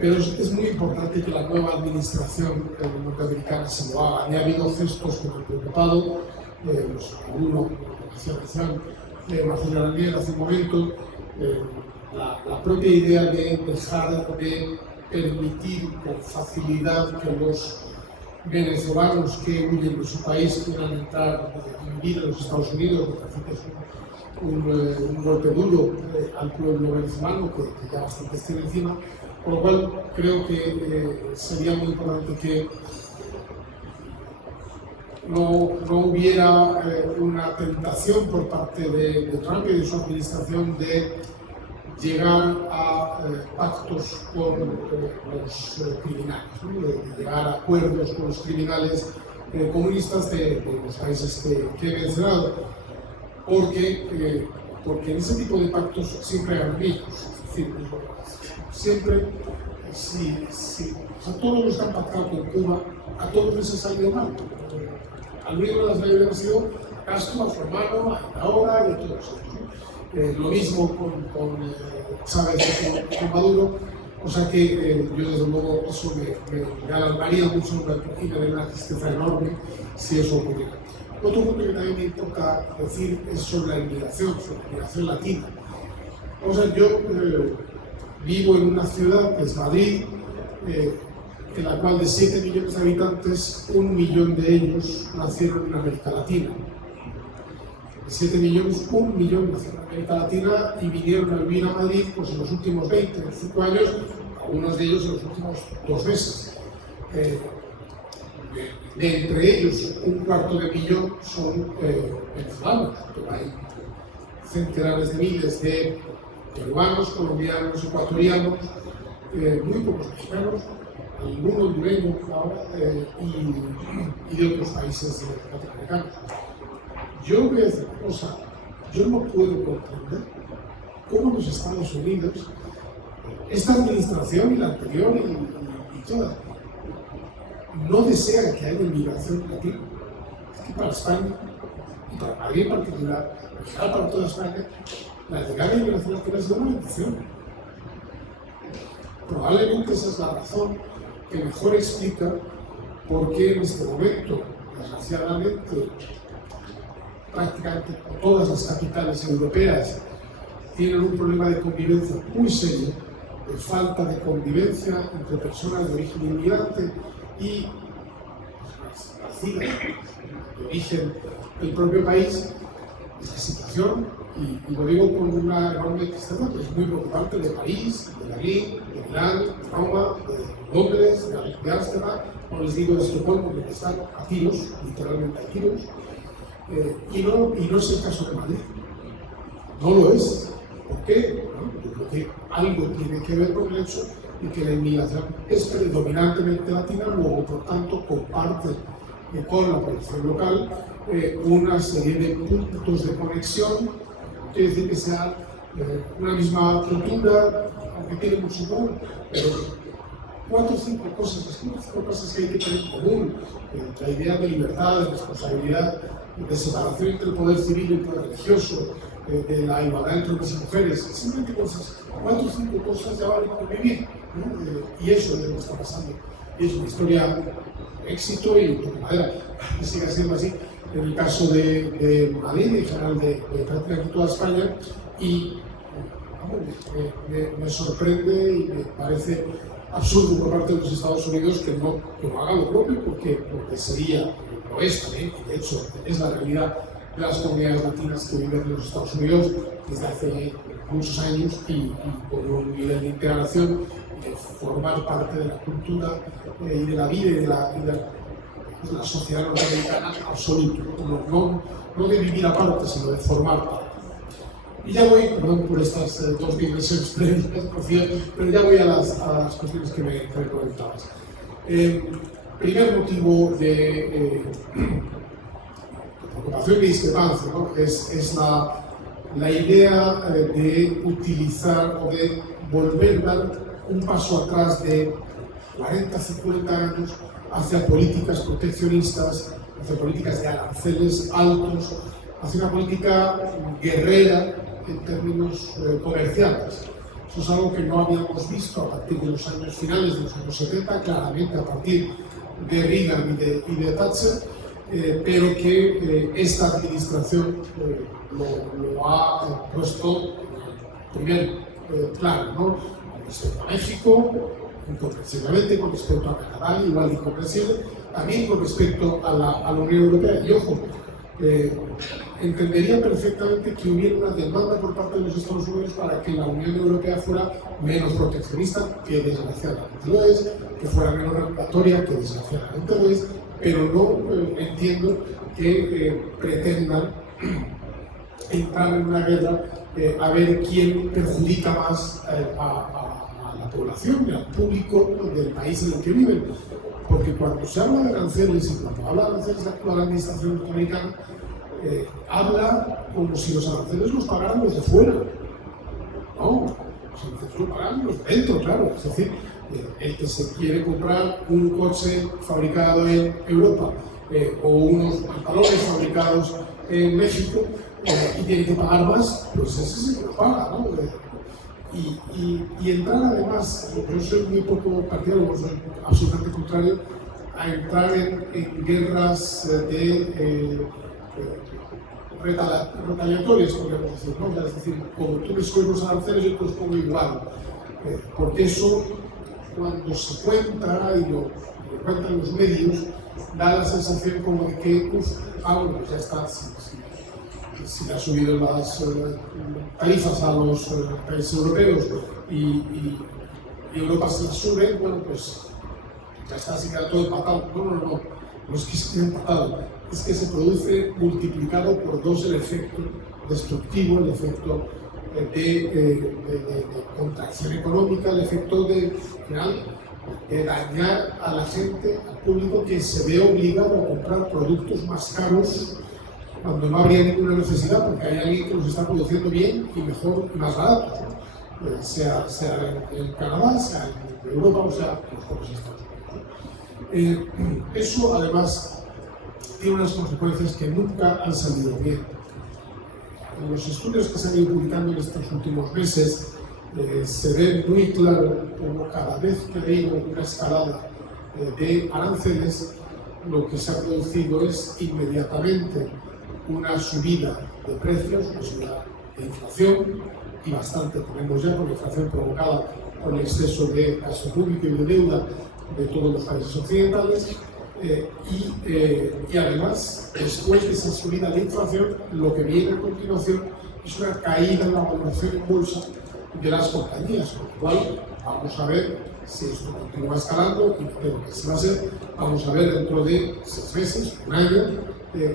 Pero es muy importante que la nueva administración norteamericana se lo haga. Ya ha habido gestos que me han preocupado, uno, como decía Marcelo Araniel hace un momento, la propia idea de dejar de permitir con facilidad que los venezolanos que huyen de su país puedan entrar y vivir en los Estados Unidos, me parece que es un golpe duro al pueblo venezolano que ya bastante tiene encima, por lo cual creo que sería muy importante que no hubiera una tentación por parte de Trump y de su administración de llegar a pactos con los criminales, ¿no? De llegar a acuerdos con los criminales comunistas de los países que he mencionado, porque en ese tipo de pactos siempre hay enemigos. Es decir, siempre, o sea, todo lo que está pactado con Cuba, a todos les ha salido mal. Al único de las leyes ha sido Castro, a su hermano, ahora y a todos ellos. Lo mismo con Chávez y con Maduro, o sea que yo desde luego eso me alarmaría mucho y me daría una tristeza enorme si eso ocurriera. Otro punto que también me importa decir es sobre la inmigración latina. O sea, yo vivo en una ciudad que es Madrid, en la cual de 7 millones de habitantes, 1 millón de ellos nacieron en América Latina. De 7 millones, 1 millón nacieron en América Latina y vinieron a vivir a Madrid pues, en los últimos 20, 25 años, algunos de ellos en los últimos 2 meses. De entre ellos, 250.000 son venezolanos, pero hay centenares de miles de peruanos, colombianos, ecuatorianos, muy pocos mexicanos, algunos hondureños ahora, y de otros países latinoamericanos. Yo voy a decir una cosa, yo no puedo comprender cómo los Estados Unidos, esta administración y la anterior y todas, no desean que haya inmigración latina. Es que para España, y para Madrid en particular, en general para toda España, la llegada de inmigración latina es una bendición. Probablemente esa es la razón que mejor explica por qué en este momento, desgraciadamente, prácticamente todas las capitales europeas tienen un problema de convivencia muy serio, de falta de convivencia entre personas de origen inmigrante y nacidas de origen del propio país. La situación, y lo digo con una enorme tristeza, que es muy preocupante, de París, de Berlín, de Milán, de Roma, de Londres, de Ámsterdam, no les digo de Estocolmo, porque están a tiros, literalmente a tiros, y no es el caso de Madrid. No lo es. ¿Por qué? Bueno, yo creo que algo tiene que ver con el hecho de que la inmigración es predominantemente latina, luego por tanto comparte con la población local una serie de puntos de conexión, quiere decir que sea una misma cultura, aunque tiene mucho en común, pero 4 o 5 cosas que hay que tener en común, la idea de libertad, de responsabilidad, de separación entre el poder civil y el poder religioso, de la igualdad entre hombres y mujeres, simplemente cosas, 4 o 5 cosas ya valen para vivir, ¿no? Y eso es lo que está pasando. Y es una historia de éxito y de madera, que siga siendo así en el caso de Madrid y en general de prácticamente toda España, y me sorprende y me parece absurdo por parte de los Estados Unidos que no haga lo propio, porque sería, lo es también, y de hecho es la realidad de las comunidades latinas que viven en los Estados Unidos desde hace muchos años y con un nivel de integración, de formar parte de la cultura y de la vida y de la sociedad norteamericana absoluto, no de vivir aparte, sino de formar parte. Y ya voy, perdón por estas 2 dimensiones previas, pero ya voy a las cuestiones que me comentabas. Primer motivo de preocupación y discrepancia, ¿no? es la idea de utilizar o de volver a dar un paso atrás de 40, 50 años hacia políticas proteccionistas, hacia políticas de aranceles altos, hacia una política guerrera en términos comerciales. Eso es algo que no habíamos visto a partir de los años finales de los años 70, claramente a partir de Reagan y de Thatcher, pero que esta administración lo ha puesto en primer plano, ¿no? Con respecto a México, incomprensiblemente, con respecto a Canadá, igual de incomprensible, también con respecto a la Unión Europea. Y ojo, entendería perfectamente que hubiera una demanda por parte de los Estados Unidos para que la Unión Europea fuera menos proteccionista, que desgraciadamente lo es, que fuera menos regulatoria, que desgraciadamente lo es, pero no entiendo que pretendan entrar en una guerra a ver quién perjudica más a la población y al público del país en el que viven. Porque cuando se habla de aranceles y cuando habla de aranceles de la administración norteamericana, habla como si los aranceles los pagaran los de fuera. No, los aranceles los pagaran los de dentro, claro. Es decir, el que se quiere comprar un coche fabricado en Europa o unos pantalones fabricados en México y tiene que pagar más, pues ese sí que lo paga, ¿no? Y entrar además, yo soy muy poco partidario, soy absolutamente contrario a entrar en guerras retaliatorias, podríamos decir, ¿no? Es decir, como tú me subes los aranceles, yo te los pongo igual, porque eso cuando se cuenta y lo cuentan los medios, da la sensación como de que, pues ya está, si le ha subido las tarifas a los países europeos y Europa se las sube, bueno, pues ya está, se queda todo empatado. No es que se quede empatado, es que se produce multiplicado por 2 el efecto destructivo, el efecto de contracción económica, el efecto de dañar a la gente, al público, que se ve obligado a comprar productos más caros cuando no habría ninguna necesidad, porque hay alguien que los está produciendo bien y mejor y más barato, ¿no? sea en Canadá, sea en Europa o sea en los propios Estados Unidos. Eso además tiene unas consecuencias que nunca han salido bien. En los estudios que se han ido publicando en estos últimos meses se ve muy claro como cada vez que ha habido una escalada de aranceles, lo que se ha producido es inmediatamente una subida de precios, una subida de inflación, y bastante tenemos ya con la inflación provocada por el exceso de gasto público y de deuda de todos los países occidentales. Y además, después de esa subida de inflación, lo que viene a continuación es una caída en la valoración en bolsa de las compañías, con lo cual vamos a ver si esto continúa escalando, y creo que así va a ser. Vamos a ver dentro de 6 meses, un año,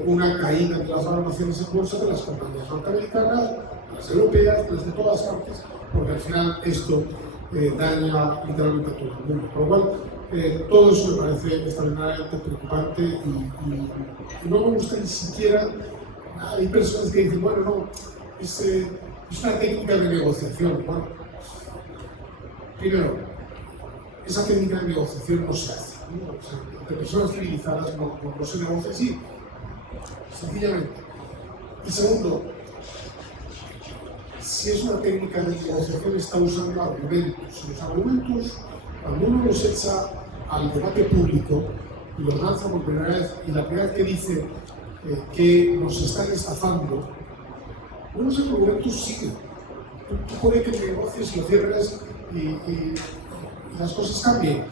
una caída de las valoraciones en bolsa de las compañías norteamericanas, las europeas, desde todas partes, porque al final esto daña literalmente a todo el mundo. Por lo cual, todo eso me parece extraordinariamente preocupante y no me gusta ni siquiera. Hay personas que dicen, bueno, no, es una técnica de negociación. Bueno, primero, esa técnica de negociación no se hace, ¿no? O sea, entre personas civilizadas no se negocia así, sencillamente. Y segundo, si es una técnica de negociación, está usando argumentos. Los argumentos, cuando uno los echa al debate público y los lanza por primera vez, y la primera vez que dice que nos están estafando, unos argumentos siguen. Tú puede que negocies y lo cierres y las cosas cambien,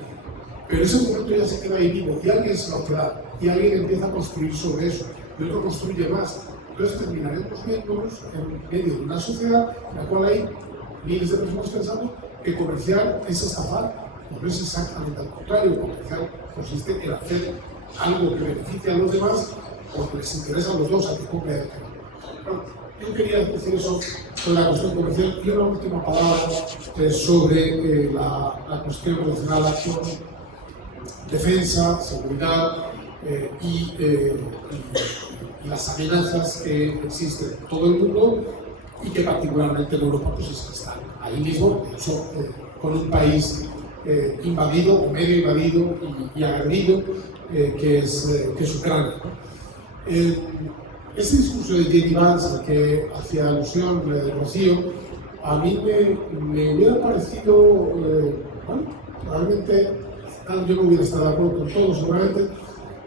pero ese argumento ya se queda ahí vivo y alguien se lo queda y alguien empieza a construir sobre eso y otro construye más. Entonces terminaremos viéndonos en medio de una sociedad en la cual hay miles de personas pensando que comerciar es estafar. No es exactamente al contrario. Comerciar consiste en hacer algo que beneficie a los demás porque les interesa a los dos, a que compre y a que no. Bueno, yo quería decir eso sobre la cuestión comercial y una última palabra sobre la cuestión relacionada con defensa, seguridad y las amenazas que existen en todo el mundo y que particularmente en Europa pues están ahí mismo, de hecho, con un país invadido o medio invadido y agredido que es Ucrania, ¿no? Este discurso de J.D. Vance al que hacía alusión Rocío, a mí me hubiera parecido, bueno, probablemente yo no hubiera estado de acuerdo con todo, seguramente,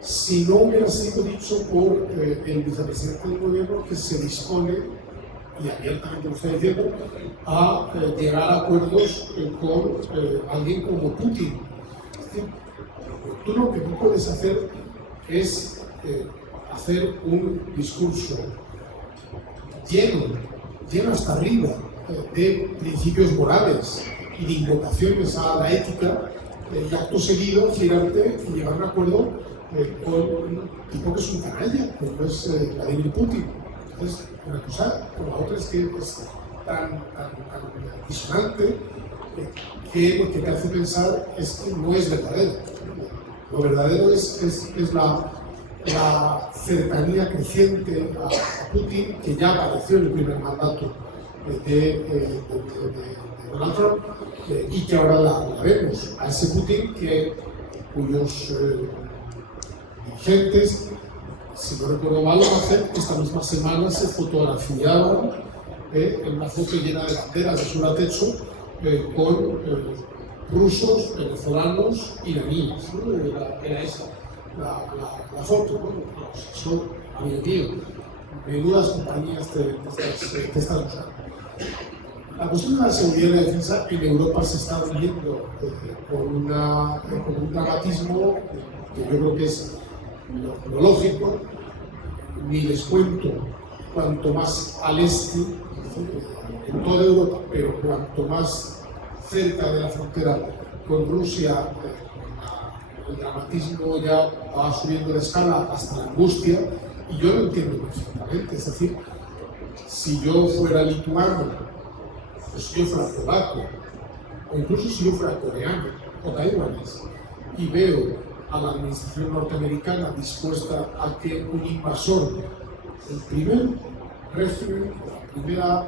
si no hubiera sido dicho por el vicepresidente del gobierno que se dispone, y abiertamente lo está diciendo, a llegar a acuerdos con alguien como Putin. Es decir, tú lo que no puedes hacer es hacer un discurso lleno hasta arriba de principios morales y de invocaciones a la ética, y acto seguido girarte y llegar a un acuerdo con un tipo que es un canalla, como es Vladimir Putin. Entonces, una cosa, por la otra es que es tan disonante que lo que te hace pensar es que no es verdadero. Lo verdadero es la cercanía creciente a Putin, que ya apareció en el primer mandato de Donald Trump, y que ahora la vemos, a ese Putin cuyos dirigentes, si no recuerdo mal, esta misma semana se fotografiaban en una foto llena de banderas de sur a techo con rusos, venezolanos, iraníes, ¿no? Era esa la foto, ¿no? Son, amigo mío, menudas compañías te están usando. La cuestión de la seguridad y la defensa en Europa se está viviendo con un dramatismo que yo creo que es lo lógico. Ni les cuento cuanto más al este, en toda Europa, pero cuanto más cerca de la frontera con Rusia, el dramatismo ya va subiendo de escala hasta la angustia, y yo lo entiendo perfectamente. Es decir, si yo fuera lituano, o si yo fuera polaco, o incluso si yo fuera coreano o taiwanés, y veo a la administración norteamericana dispuesta a que un invasor, el primer régimen, la primera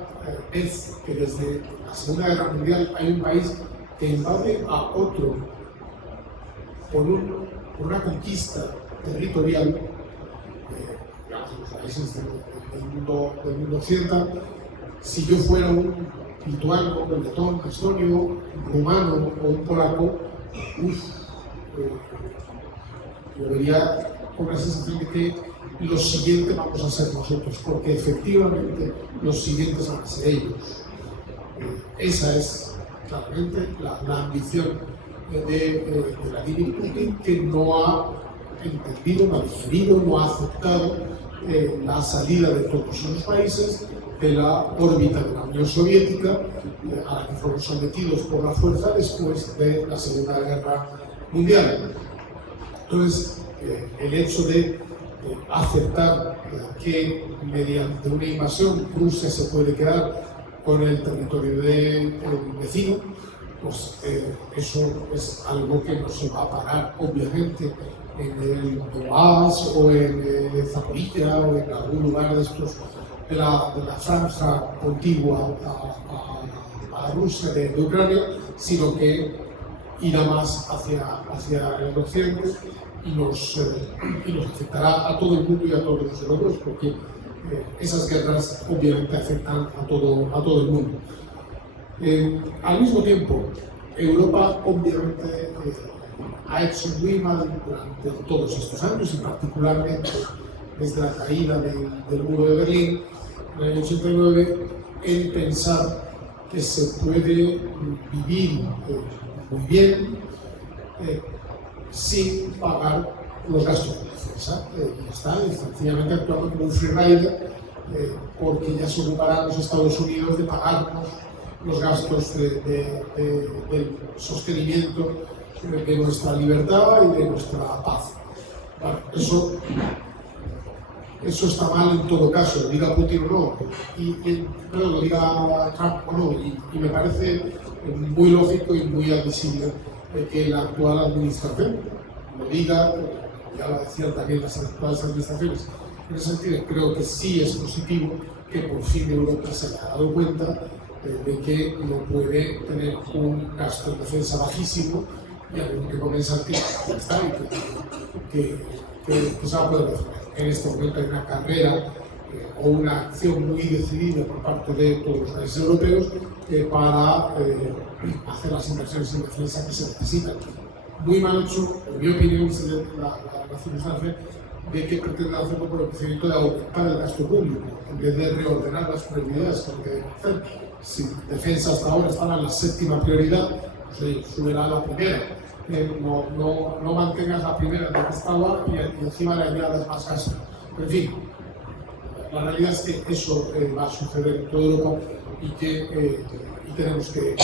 vez que desde la Segunda Guerra Mundial hay un país que invade a otro por una conquista territorial, digamos, los países del mundo occidental. Si yo fuera un lituano, un letón, un estonio, un rumano o un polaco, yo vería con la sensación de que los siguientes vamos a ser nosotros, porque efectivamente los siguientes van a ser ellos. Esa es claramente la ambición de Vladimir Putin, que no ha entendido, no ha digerido, no ha aceptado la salida de todos los países de la órbita de la Unión Soviética, a la que fueron sometidos por la fuerza después de la Segunda Guerra Mundial. Entonces, el hecho de aceptar que mediante una invasión Rusia se puede quedar con el territorio del vecino, pues eso es algo que no se va a parar, obviamente, en el Donbass o en Zaporilla o en algún lugar de estos de la franja contigua a Rusia de Ucrania, sino que irá más hacia el occidente y nos afectará a todo el mundo y a todos los europeos, porque esas guerras obviamente afectan a todo el mundo. Al mismo tiempo, Europa obviamente ha hecho muy mal durante todos estos años, y particularmente desde la caída del muro de Berlín en el año 89, en pensar que se puede vivir muy bien sin pagar los gastos de defensa. Y está sencillamente actuando como un freerider, porque ya se ocuparán los Estados Unidos de pagarnos los gastos del sostenimiento de nuestra libertad y de nuestra paz. Bueno, eso está mal en todo caso, lo diga Putin o no, pero lo diga Trump o no, y me parece muy lógico y muy admisible que la actual administración lo diga, ya lo decían también las actuales administraciones. En ese sentido, creo que sí es positivo que por fin Europa se haya dado cuenta de que no puede tener un gasto de defensa bajísimo, y algo que comienza que está y que se va a poder defender. En este momento hay una carrera o una acción muy decidida por parte de todos los países europeos para hacer las inversiones en defensa que se necesitan. Muy mal hecho, en mi opinión, la circunstancia de que pretenden hacerlo por el procedimiento de aumentar el gasto público, en vez de reordenar las prioridades que lo que deben hacer. Si defensa hasta ahora estaba en la séptima prioridad, pues subirá a la primera. No mantengas la primera de que estaba y encima le añadas más gasto. En fin, la realidad es que eso va a suceder en toda Europa y que tenemos que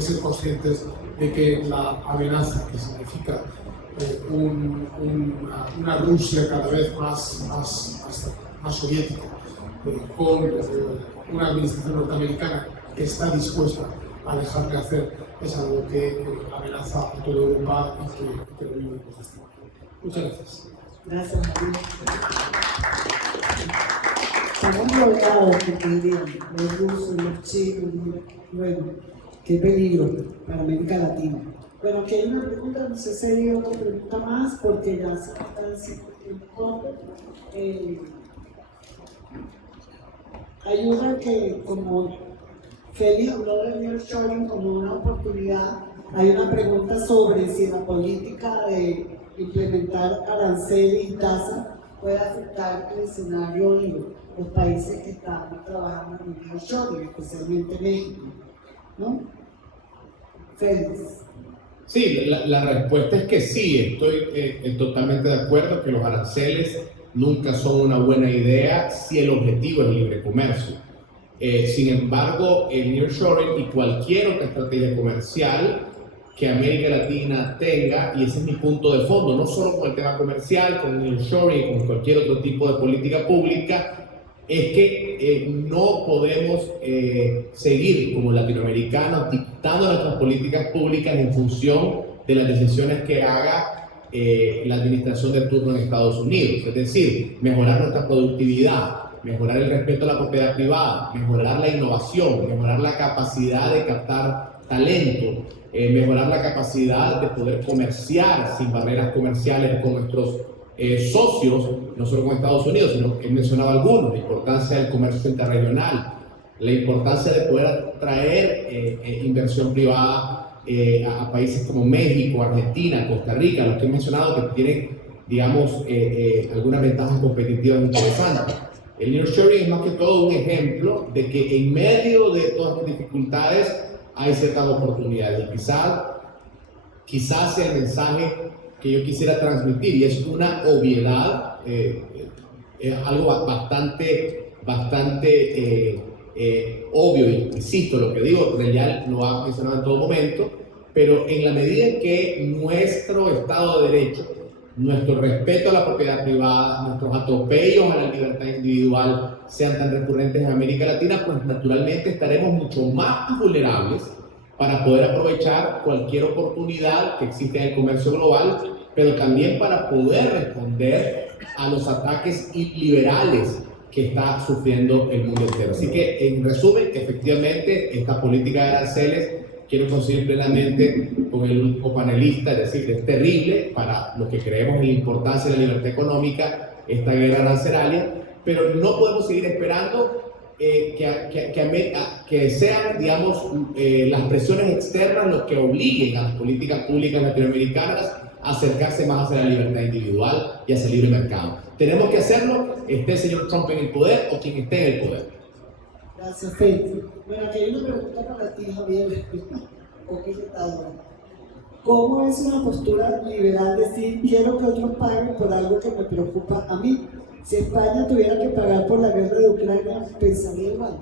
ser conscientes de que la amenaza que significa una Rusia cada vez más soviética, con una administración norteamericana que está dispuesta a dejar de hacer, es algo que amenaza a toda Europa y que lo vivimos desde este momento. Muchas gracias. Gracias, Javier. Estamos rodeados, porque dirían, los rusos, los chinos, bueno, qué peligro para América Latina. Bueno, aquí hay una pregunta, no sé si hay otra pregunta más, porque ya se está haciendo tiempo corto. Hay una que, como Félix habló de nearshoring como una oportunidad, hay una pregunta sobre si la política de implementar aranceles y tasas puede afectar el escenario de los países que están trabajando en el nearshoring, especialmente México, ¿no? Félix. Sí, la respuesta es que sí, estoy totalmente de acuerdo que los aranceles nunca son una buena idea si el objetivo es el libre comercio. Sin embargo, el nearshoring y cualquier otra estrategia comercial que América Latina tenga, y ese es mi punto de fondo, no solo con el tema comercial, con el nearshoring, con cualquier otro tipo de política pública, es que no podemos seguir como latinoamericanos dictando nuestras políticas públicas en función de las decisiones que haga la administración de turno en Estados Unidos. Es decir, mejorar nuestra productividad, mejorar el respeto a la propiedad privada, mejorar la innovación, mejorar la capacidad de captar talento, mejorar la capacidad de poder comerciar sin barreras comerciales con nuestros socios, no solo con Estados Unidos, sino que he mencionado algunos, la importancia del comercio interregional, la importancia de poder atraer inversión privada a países como México, Argentina, Costa Rica, los que he mencionado que tienen, digamos, algunas ventajas competitivas interesantes. El nearshoring es más que todo un ejemplo de que en medio de todas las dificultades hay ciertas oportunidades. Y quizás sea el mensaje que yo quisiera transmitir, y es una obviedad, algo bastante obvio, y insisto, lo que digo, ya lo ha mencionado en todo momento, pero en la medida en que nuestro Estado de Derecho, nuestro respeto a la propiedad privada, nuestros atropellos a la libertad individual sean tan recurrentes en América Latina, pues naturalmente estaremos mucho más vulnerables para poder aprovechar cualquier oportunidad que existe en el comercio global, pero también para poder responder a los ataques liberales que está sufriendo el mundo entero. Así que, en resumen, efectivamente, esta política de aranceles, quiero coincidir plenamente con el último panelista, es decir, es terrible para los que creemos en la importancia de la libertad económica, esta guerra arancelaria, pero no podemos seguir esperando que sean, digamos, las presiones externas los que obliguen a las políticas públicas latinoamericanas a acercarse más hacia la libertad individual y hacia el libre mercado. Tenemos que hacerlo, esté el señor Trump en el poder o quien esté en el poder. Gracias, Félix. Bueno, aquí hay una pregunta para ti, Javier. ¿Cómo es una postura liberal decir quiero que otros paguen por algo que me preocupa a mí? Si España tuviera que pagar por la guerra de Ucrania, ¿pensaría igual?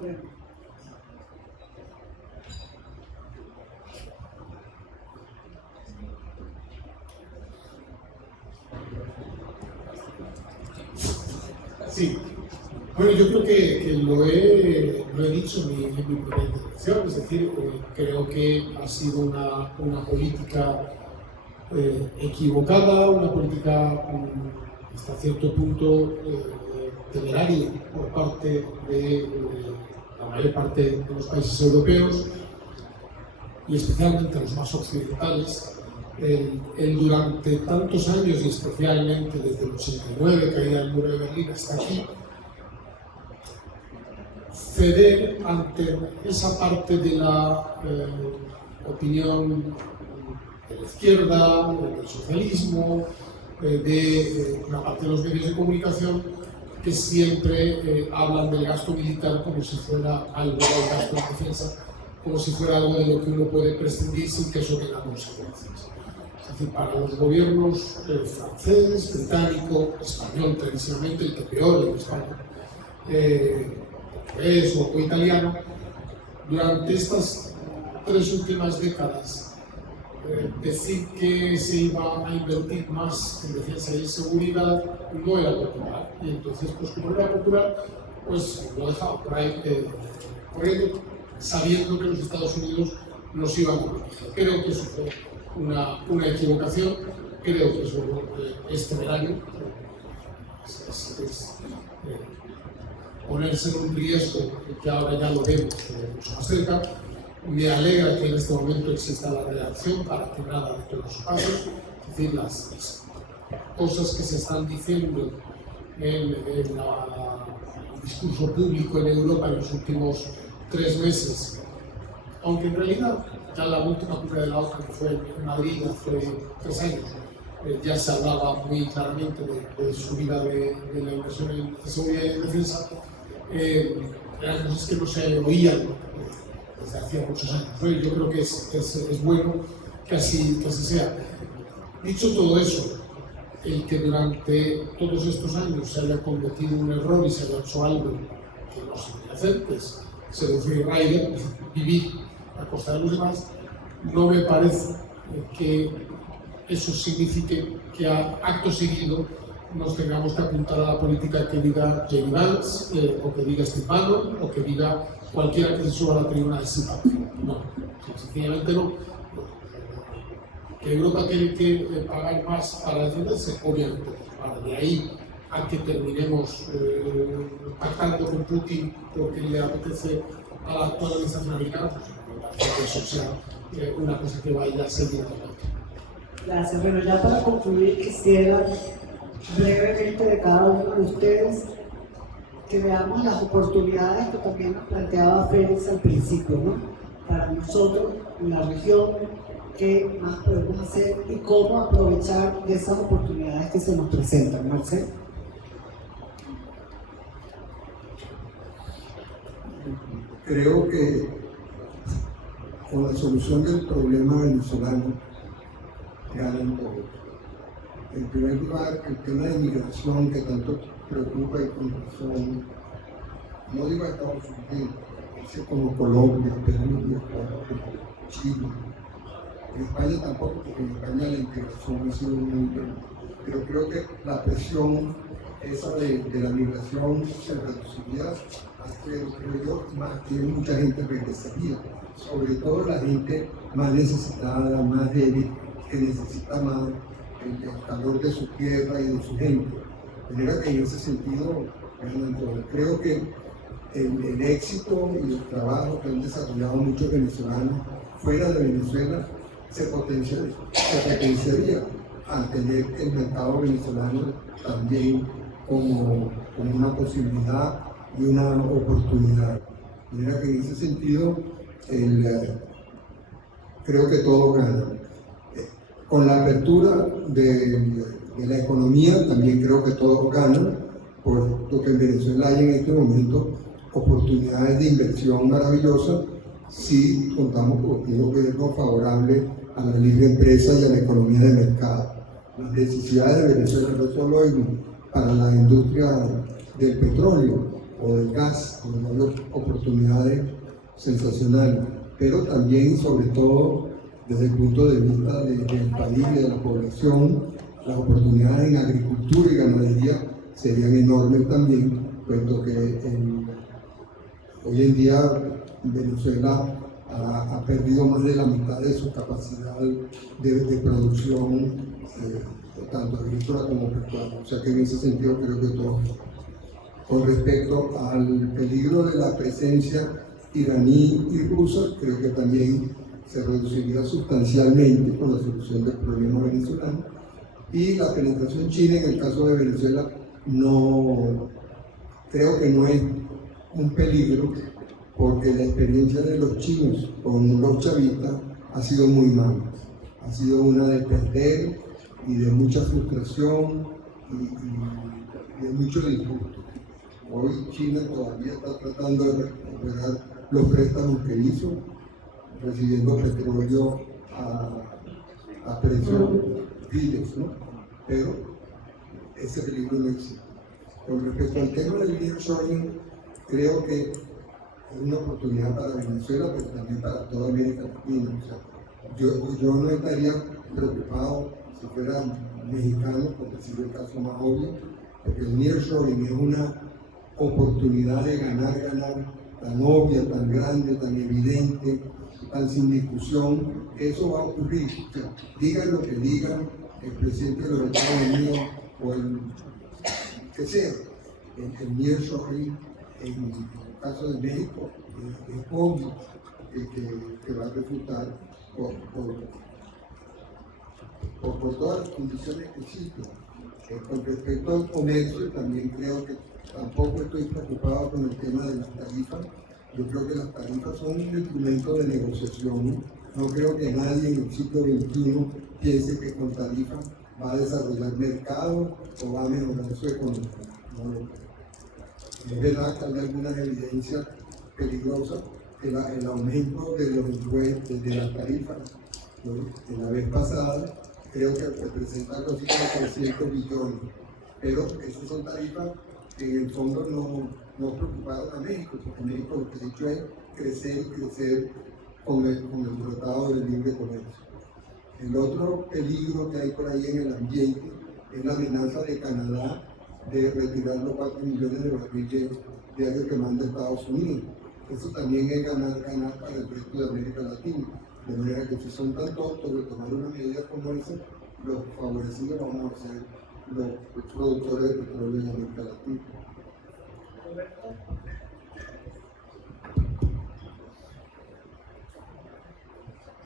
Bueno. Sí. Bueno, yo creo que lo he dicho en mi primera intervención, es decir, creo que ha sido una política equivocada, una política hasta cierto punto temeraria por parte de la mayor parte de los países europeos y especialmente los más occidentales. Durante tantos años y especialmente desde el 89, caída del muro de Berlín hasta aquí, ceder ante esa parte de la opinión de la izquierda, del socialismo, de una parte de los medios de comunicación que siempre hablan del gasto militar como si fuera algo del gasto de defensa, como si fuera algo de lo que uno puede prescindir sin que eso tenga consecuencias. Es decir, para los gobiernos francés, británico, español tradicionalmente, el que peor en España, o italiano, durante estas 3 últimas décadas, decir que se iba a invertir más en defensa y en seguridad no era popular. Y entonces, pues como no era popular, pues lo dejaba por ahí, corriendo, sabiendo que los Estados Unidos nos iban a proteger. Creo que eso fue una equivocación, creo que eso es temerario, ponerse en un riesgo que ahora ya lo vemos mucho más cerca. Me alegra que en este momento exista la redacción para que nada de todo eso pase. Es decir, las cosas que se están diciendo en el discurso público en Europa en los últimos 3 meses, aunque en realidad ya en la última cumbre de la OTAN, que fue en Madrid hace 3 años, ya se hablaba muy claramente de subida de la inversión en seguridad y defensa. Eran cosas que no se oían desde hacía muchos años, ¿no? Y yo creo que es bueno que así sea. Dicho todo eso, el que durante todos estos años se haya cometido un error y se haya hecho algo que no se debe hacer, que es ser un free rider, vivir a costa de los demás, no me parece que eso signifique que a acto seguido nos tengamos que apuntar a la política que diga J.D. Vance, o que diga Steve Bannon, o que diga cualquiera que se suba a la tribuna de SIPA. No, sencillamente no. Que Europa tiene que pagar más para defenderse, obviamente. Ahora, de ahí a que terminemos pactando con Putin porque le apetece a la actual administración americana, pues no me parece que eso sea una cosa que vaya a seguir adelante. Gracias. Bueno, ya para concluir, quisiera brevemente de cada uno de ustedes que veamos las oportunidades que también nos planteaba Félix al principio, ¿no? Para nosotros, en la región, qué más podemos hacer y cómo aprovechar de esas oportunidades que se nos presentan, Marcel. Creo que con la solución del problema venezolano ganan todos. En primer lugar, el tema de migración que tanto preocupa y con razón, no digo a Estados Unidos, como Colombia, Perú, Ecuador, Chile. En España tampoco, porque en España la integración ha sido muy buena. Pero creo que la presión esa de la migración se reduciría a cero, creo yo, más que mucha gente regresaría. Sobre todo la gente más necesitada, más débil, que necesita más el calor de su tierra y de su gente. De manera que en ese sentido, creo que el éxito y el trabajo que han desarrollado muchos venezolanos fuera de Venezuela se potenciaría al tener el mercado venezolano también como una posibilidad y una oportunidad. De manera que en ese sentido creo que todos ganan. Con la apertura de la economía también creo que todos ganan, puesto que en Venezuela hay en este momento oportunidades de inversión maravillosas si contamos con un gobierno favorable a la libre empresa y a la economía de mercado. Las necesidades de Venezuela no solo para la industria del petróleo o del gas, donde hay oportunidades sensacionales, pero también, sobre todo, desde el punto de vista del país y de la población, las oportunidades en agricultura y ganadería serían enormes también, puesto que hoy en día Venezuela ha perdido más de la mitad de su capacidad de producción, tanto agrícola como pecuaria. O sea que en ese sentido creo que todo. Con respecto al peligro de la presencia iraní y rusa, creo que también se reduciría sustancialmente con la solución del problema venezolano. Y la penetración china en el caso de Venezuela creo que no es un peligro, porque la experiencia de los chinos con los chavistas ha sido muy mala. Ha sido una de perder y de mucha frustración y de mucho disgusto. Hoy China todavía está tratando de recuperar los préstamos que hizo, recibiendo petróleo a precios viles, ¿no? Pero ese peligro no existe. Con respecto al tema del nearshoring, creo que es una oportunidad para Venezuela, pero también para toda América Latina. O sea, yo no estaría preocupado si fuera mexicano, por decir el caso más obvio, porque el nearshoring es una oportunidad de ganar tan obvia, tan grande, tan evidente, tan sin discusión. Eso va a ocurrir. O sea, digan lo que digan el presidente de los Estados Unidos o el que sea, el nearshoring en el caso de México es obvio que va a resultar por todas las condiciones que existen. Con respecto al comercio, también creo que tampoco estoy preocupado con el tema de las tarifas. Yo creo que las tarifas son un instrumento de negociación No creo que nadie en el siglo XXI piense que con tarifa va a desarrollar mercado o va a mejorar su economía. No lo creo. Es verdad que hay algunas evidencias peligrosas, el aumento de los impuestos, de las tarifas, ¿no? En la vez pasada creo que representa algo así como 300 billones, pero esas son tarifas que en el fondo no preocuparon a México, porque México lo que ha hecho es crecer y crecer con el Tratado de Libre Comercio. El otro peligro que hay por ahí en el ambiente es la amenaza de Canadá de retirar los 4 millones de barriles diarios que manda Estados Unidos. Eso también es ganar para el resto de América Latina. De manera que si son tan tontos de tomar una medida como esa, los favorecidos vamos a ser los productores de petróleo en América Latina.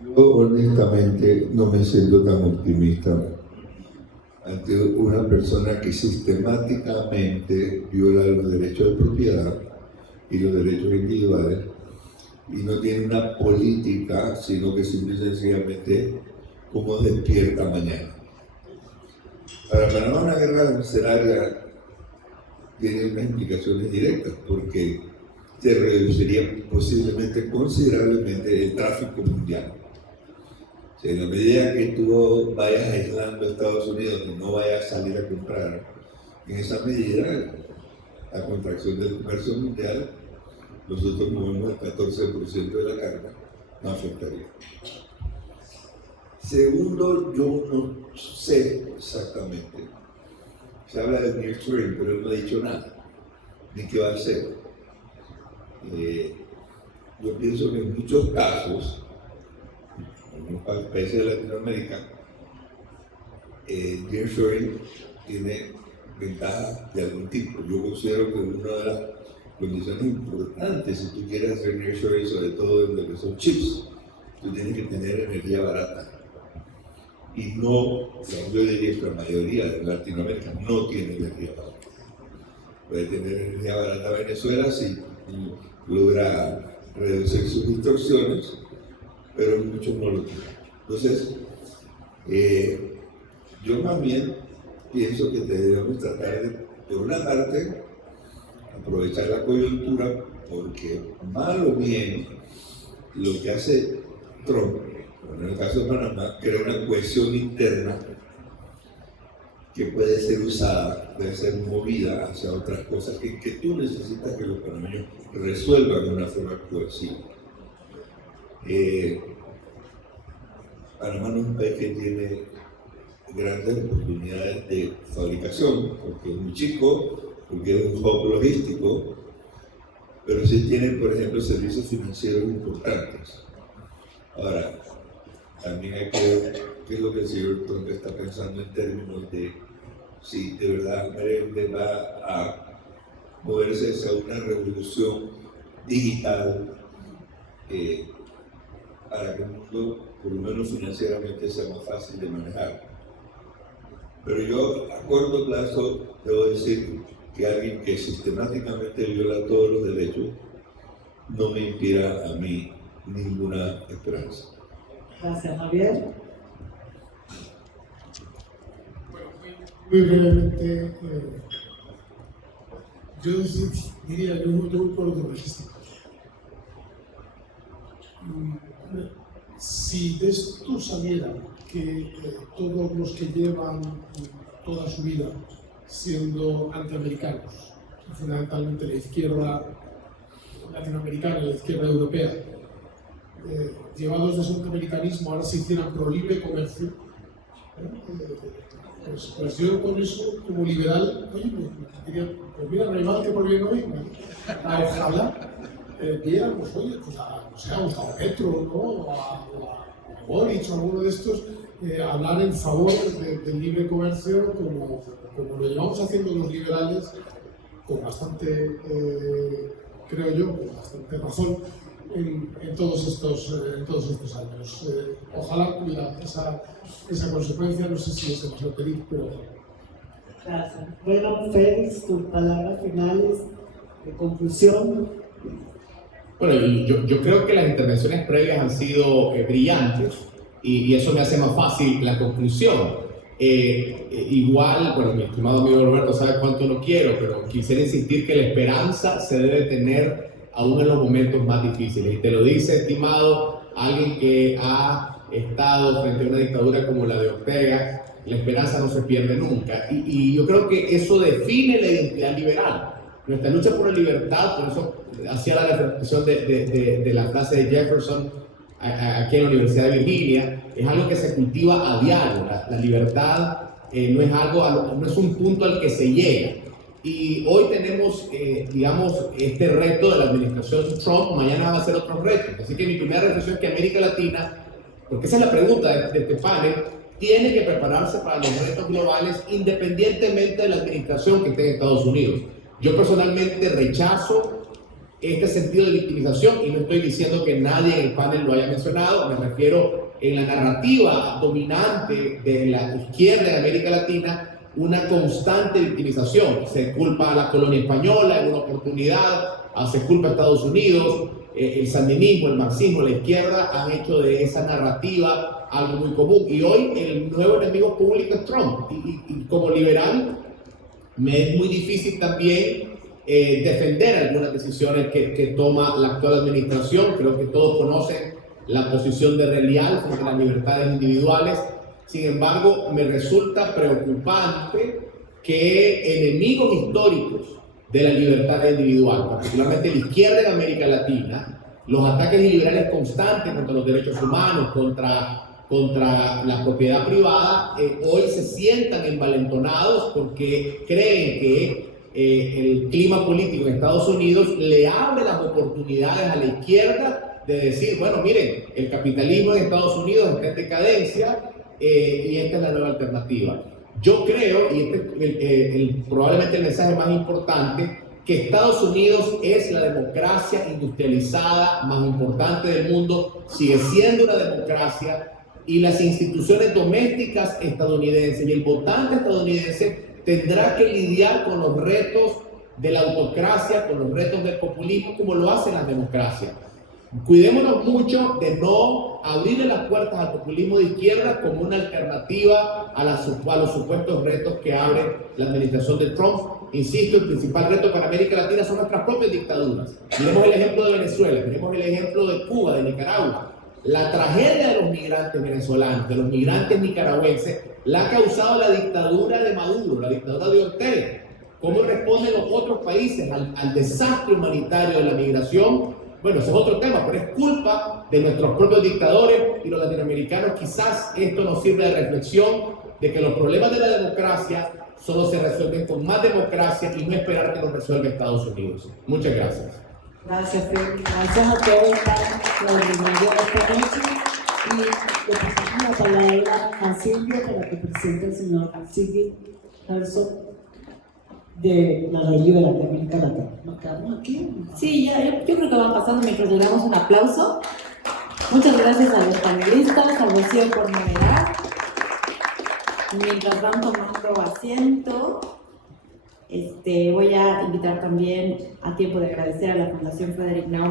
Yo honestamente no me siento tan optimista ante una persona que sistemáticamente viola los derechos de propiedad y los derechos individuales y no tiene una política, sino que simple y sencillamente como despierta mañana. Para Panamá una guerra arancelaria tiene unas implicaciones directas porque se reduciría posiblemente considerablemente el tráfico mundial. O sea, en la medida que tú vayas aislando a Estados Unidos y no vayas a salir a comprar, en esa medida la contracción del comercio mundial, nosotros movemos el 14% de la carga, no afectaría. Segundo, yo no sé exactamente. Se habla de nearshoring, pero él no ha dicho nada, ni qué va a hacer. Yo pienso que en muchos casos, en los países de Latinoamérica, nearshoring tiene ventajas de algún tipo. Yo considero que una de las condiciones importantes, si tú quieres hacer nearshoring, sobre todo en lo que son chips, tú tienes que tener energía barata. Y no, yo diría que la mayoría de Latinoamérica no tiene energía barata. Puede tener energía barata Venezuela si logra reducir sus distorsiones, pero muchos no lo tienen. Entonces, yo más bien pienso que debemos tratar de, por una parte, aprovechar la coyuntura, porque mal o bien lo que hace Trump, en el caso de Panamá, crea una cohesión interna que puede ser usada, puede ser movida hacia otras cosas que tú necesitas que los panameños resuelvan de una forma cohesiva. Panamá no es un país que tiene grandes oportunidades de fabricación, porque es muy chico, porque es un hub logístico, pero sí tiene, por ejemplo, servicios financieros importantes. Ahora, también hay que ver qué es lo que el señor Trump está pensando en términos de si de verdad va a moverse hacia una revolución digital para que el mundo, por lo menos financieramente, sea más fácil de manejar. Pero yo, a corto plazo, debo decir que alguien que sistemáticamente viola todos los derechos no me inspira a mí ninguna esperanza. Gracias, Javier. Bueno, muy brevemente, yo diría, yo voy por otro registro. Si de esto saliera que todos los que llevan toda su vida siendo antiamericanos, fundamentalmente la izquierda latinoamericana y la izquierda europea, llevados de su antiamericanismo, ahora se hicieran pro libre comercio, pues yo con eso, como liberal, oye, diría, pues mira, no hay mal que por bien no venga. Ojalá viéramos, oye, pues no sé, a Gustavo Petro, ¿no? O a Boric o alguno de estos, hablar en favor del libre comercio como lo llevamos haciendo los liberales, con bastante, creo yo, con bastante razón, en todos estos años. Ojalá tuviera esa consecuencia, no sé si es demasiado pedir, pero... Gracias. Bueno, Félix, tus palabras finales de conclusión. Bueno, y yo creo que las intervenciones previas han sido brillantes y eso me hace más fácil la conclusión. Igual, bueno, mi estimado amigo Roberto sabe cuánto lo quiero, pero quisiera insistir que la esperanza se debe tener aún en los momentos más difíciles. Y te lo dice, estimado, alguien que ha estado frente a una dictadura como la de Ortega. La esperanza no se pierde nunca. Y yo creo que eso define la identidad liberal. Nuestra lucha por la libertad, por eso hacía la reflexión de la frase de Jefferson aquí en la Universidad de Virginia, es algo que se cultiva a diario. La libertad no es un punto al que se llega. Y hoy tenemos, digamos, este reto de la administración Trump, mañana va a ser otro reto. Así que mi primera reflexión es que América Latina, porque esa es la pregunta de este panel, tiene que prepararse para los retos globales independientemente de la administración que esté en Estados Unidos. Yo personalmente rechazo este sentido de victimización y no estoy diciendo que nadie en el panel lo haya mencionado, me refiero en la narrativa dominante de la izquierda en América Latina, una constante victimización. Se culpa a la colonia española en una oportunidad, se culpa a Estados Unidos, el sandinismo, el marxismo, la izquierda han hecho de esa narrativa algo muy común. Y hoy el nuevo enemigo público es Trump. Y como liberal me es muy difícil también defender algunas decisiones que toma la actual administración. Creo que todos conocen la posición de Relial frente a las libertades individuales. Sin embargo, me resulta preocupante que enemigos históricos de la libertad individual, particularmente la izquierda en América Latina, los ataques liberales constantes contra los derechos humanos, contra la propiedad privada, hoy se sientan envalentonados porque creen que el clima político en Estados Unidos le abre las oportunidades a la izquierda de decir, bueno, miren, el capitalismo en Estados Unidos está en decadencia y esta es la nueva alternativa. Yo creo, y este es probablemente el mensaje más importante, que Estados Unidos es la democracia industrializada más importante del mundo, sigue siendo una democracia, y las instituciones domésticas estadounidenses y el votante estadounidense tendrá que lidiar con los retos de la autocracia, con los retos del populismo, como lo hacen las democracias. Cuidémonos mucho de no abrirle las puertas al populismo de izquierda como una alternativa a los supuestos retos que abre la administración de Trump. Insisto, el principal reto para América Latina son nuestras propias dictaduras. Miremos el ejemplo de Venezuela, miremos el ejemplo de Cuba, de Nicaragua. La tragedia de los migrantes venezolanos, de los migrantes nicaragüenses, la ha causado la dictadura de Maduro, la dictadura de Ortega. ¿Cómo responden los otros países al desastre humanitario de la migración? Bueno, ese es otro tema, pero es culpa de nuestros propios dictadores y los latinoamericanos. Quizás esto nos sirve de reflexión de que los problemas de la democracia solo se resuelven con más democracia y no esperar que los resuelva Estados Unidos. Muchas gracias. Gracias, Félix. Gracias a todos por la bienvenida de esta noche. Y le pasamos la palabra a Silvia para que presente al señor Silvio Herzog de la Red Liberal de América Latina. ¿Nos quedamos aquí? Sí, yo creo que van pasando mientras le damos un aplauso. Muchas gracias a los panelistas, a Rocío por moderar. Mientras van tomando asiento, voy a invitar también a tiempo de agradecer a la Fundación Frederick Naumann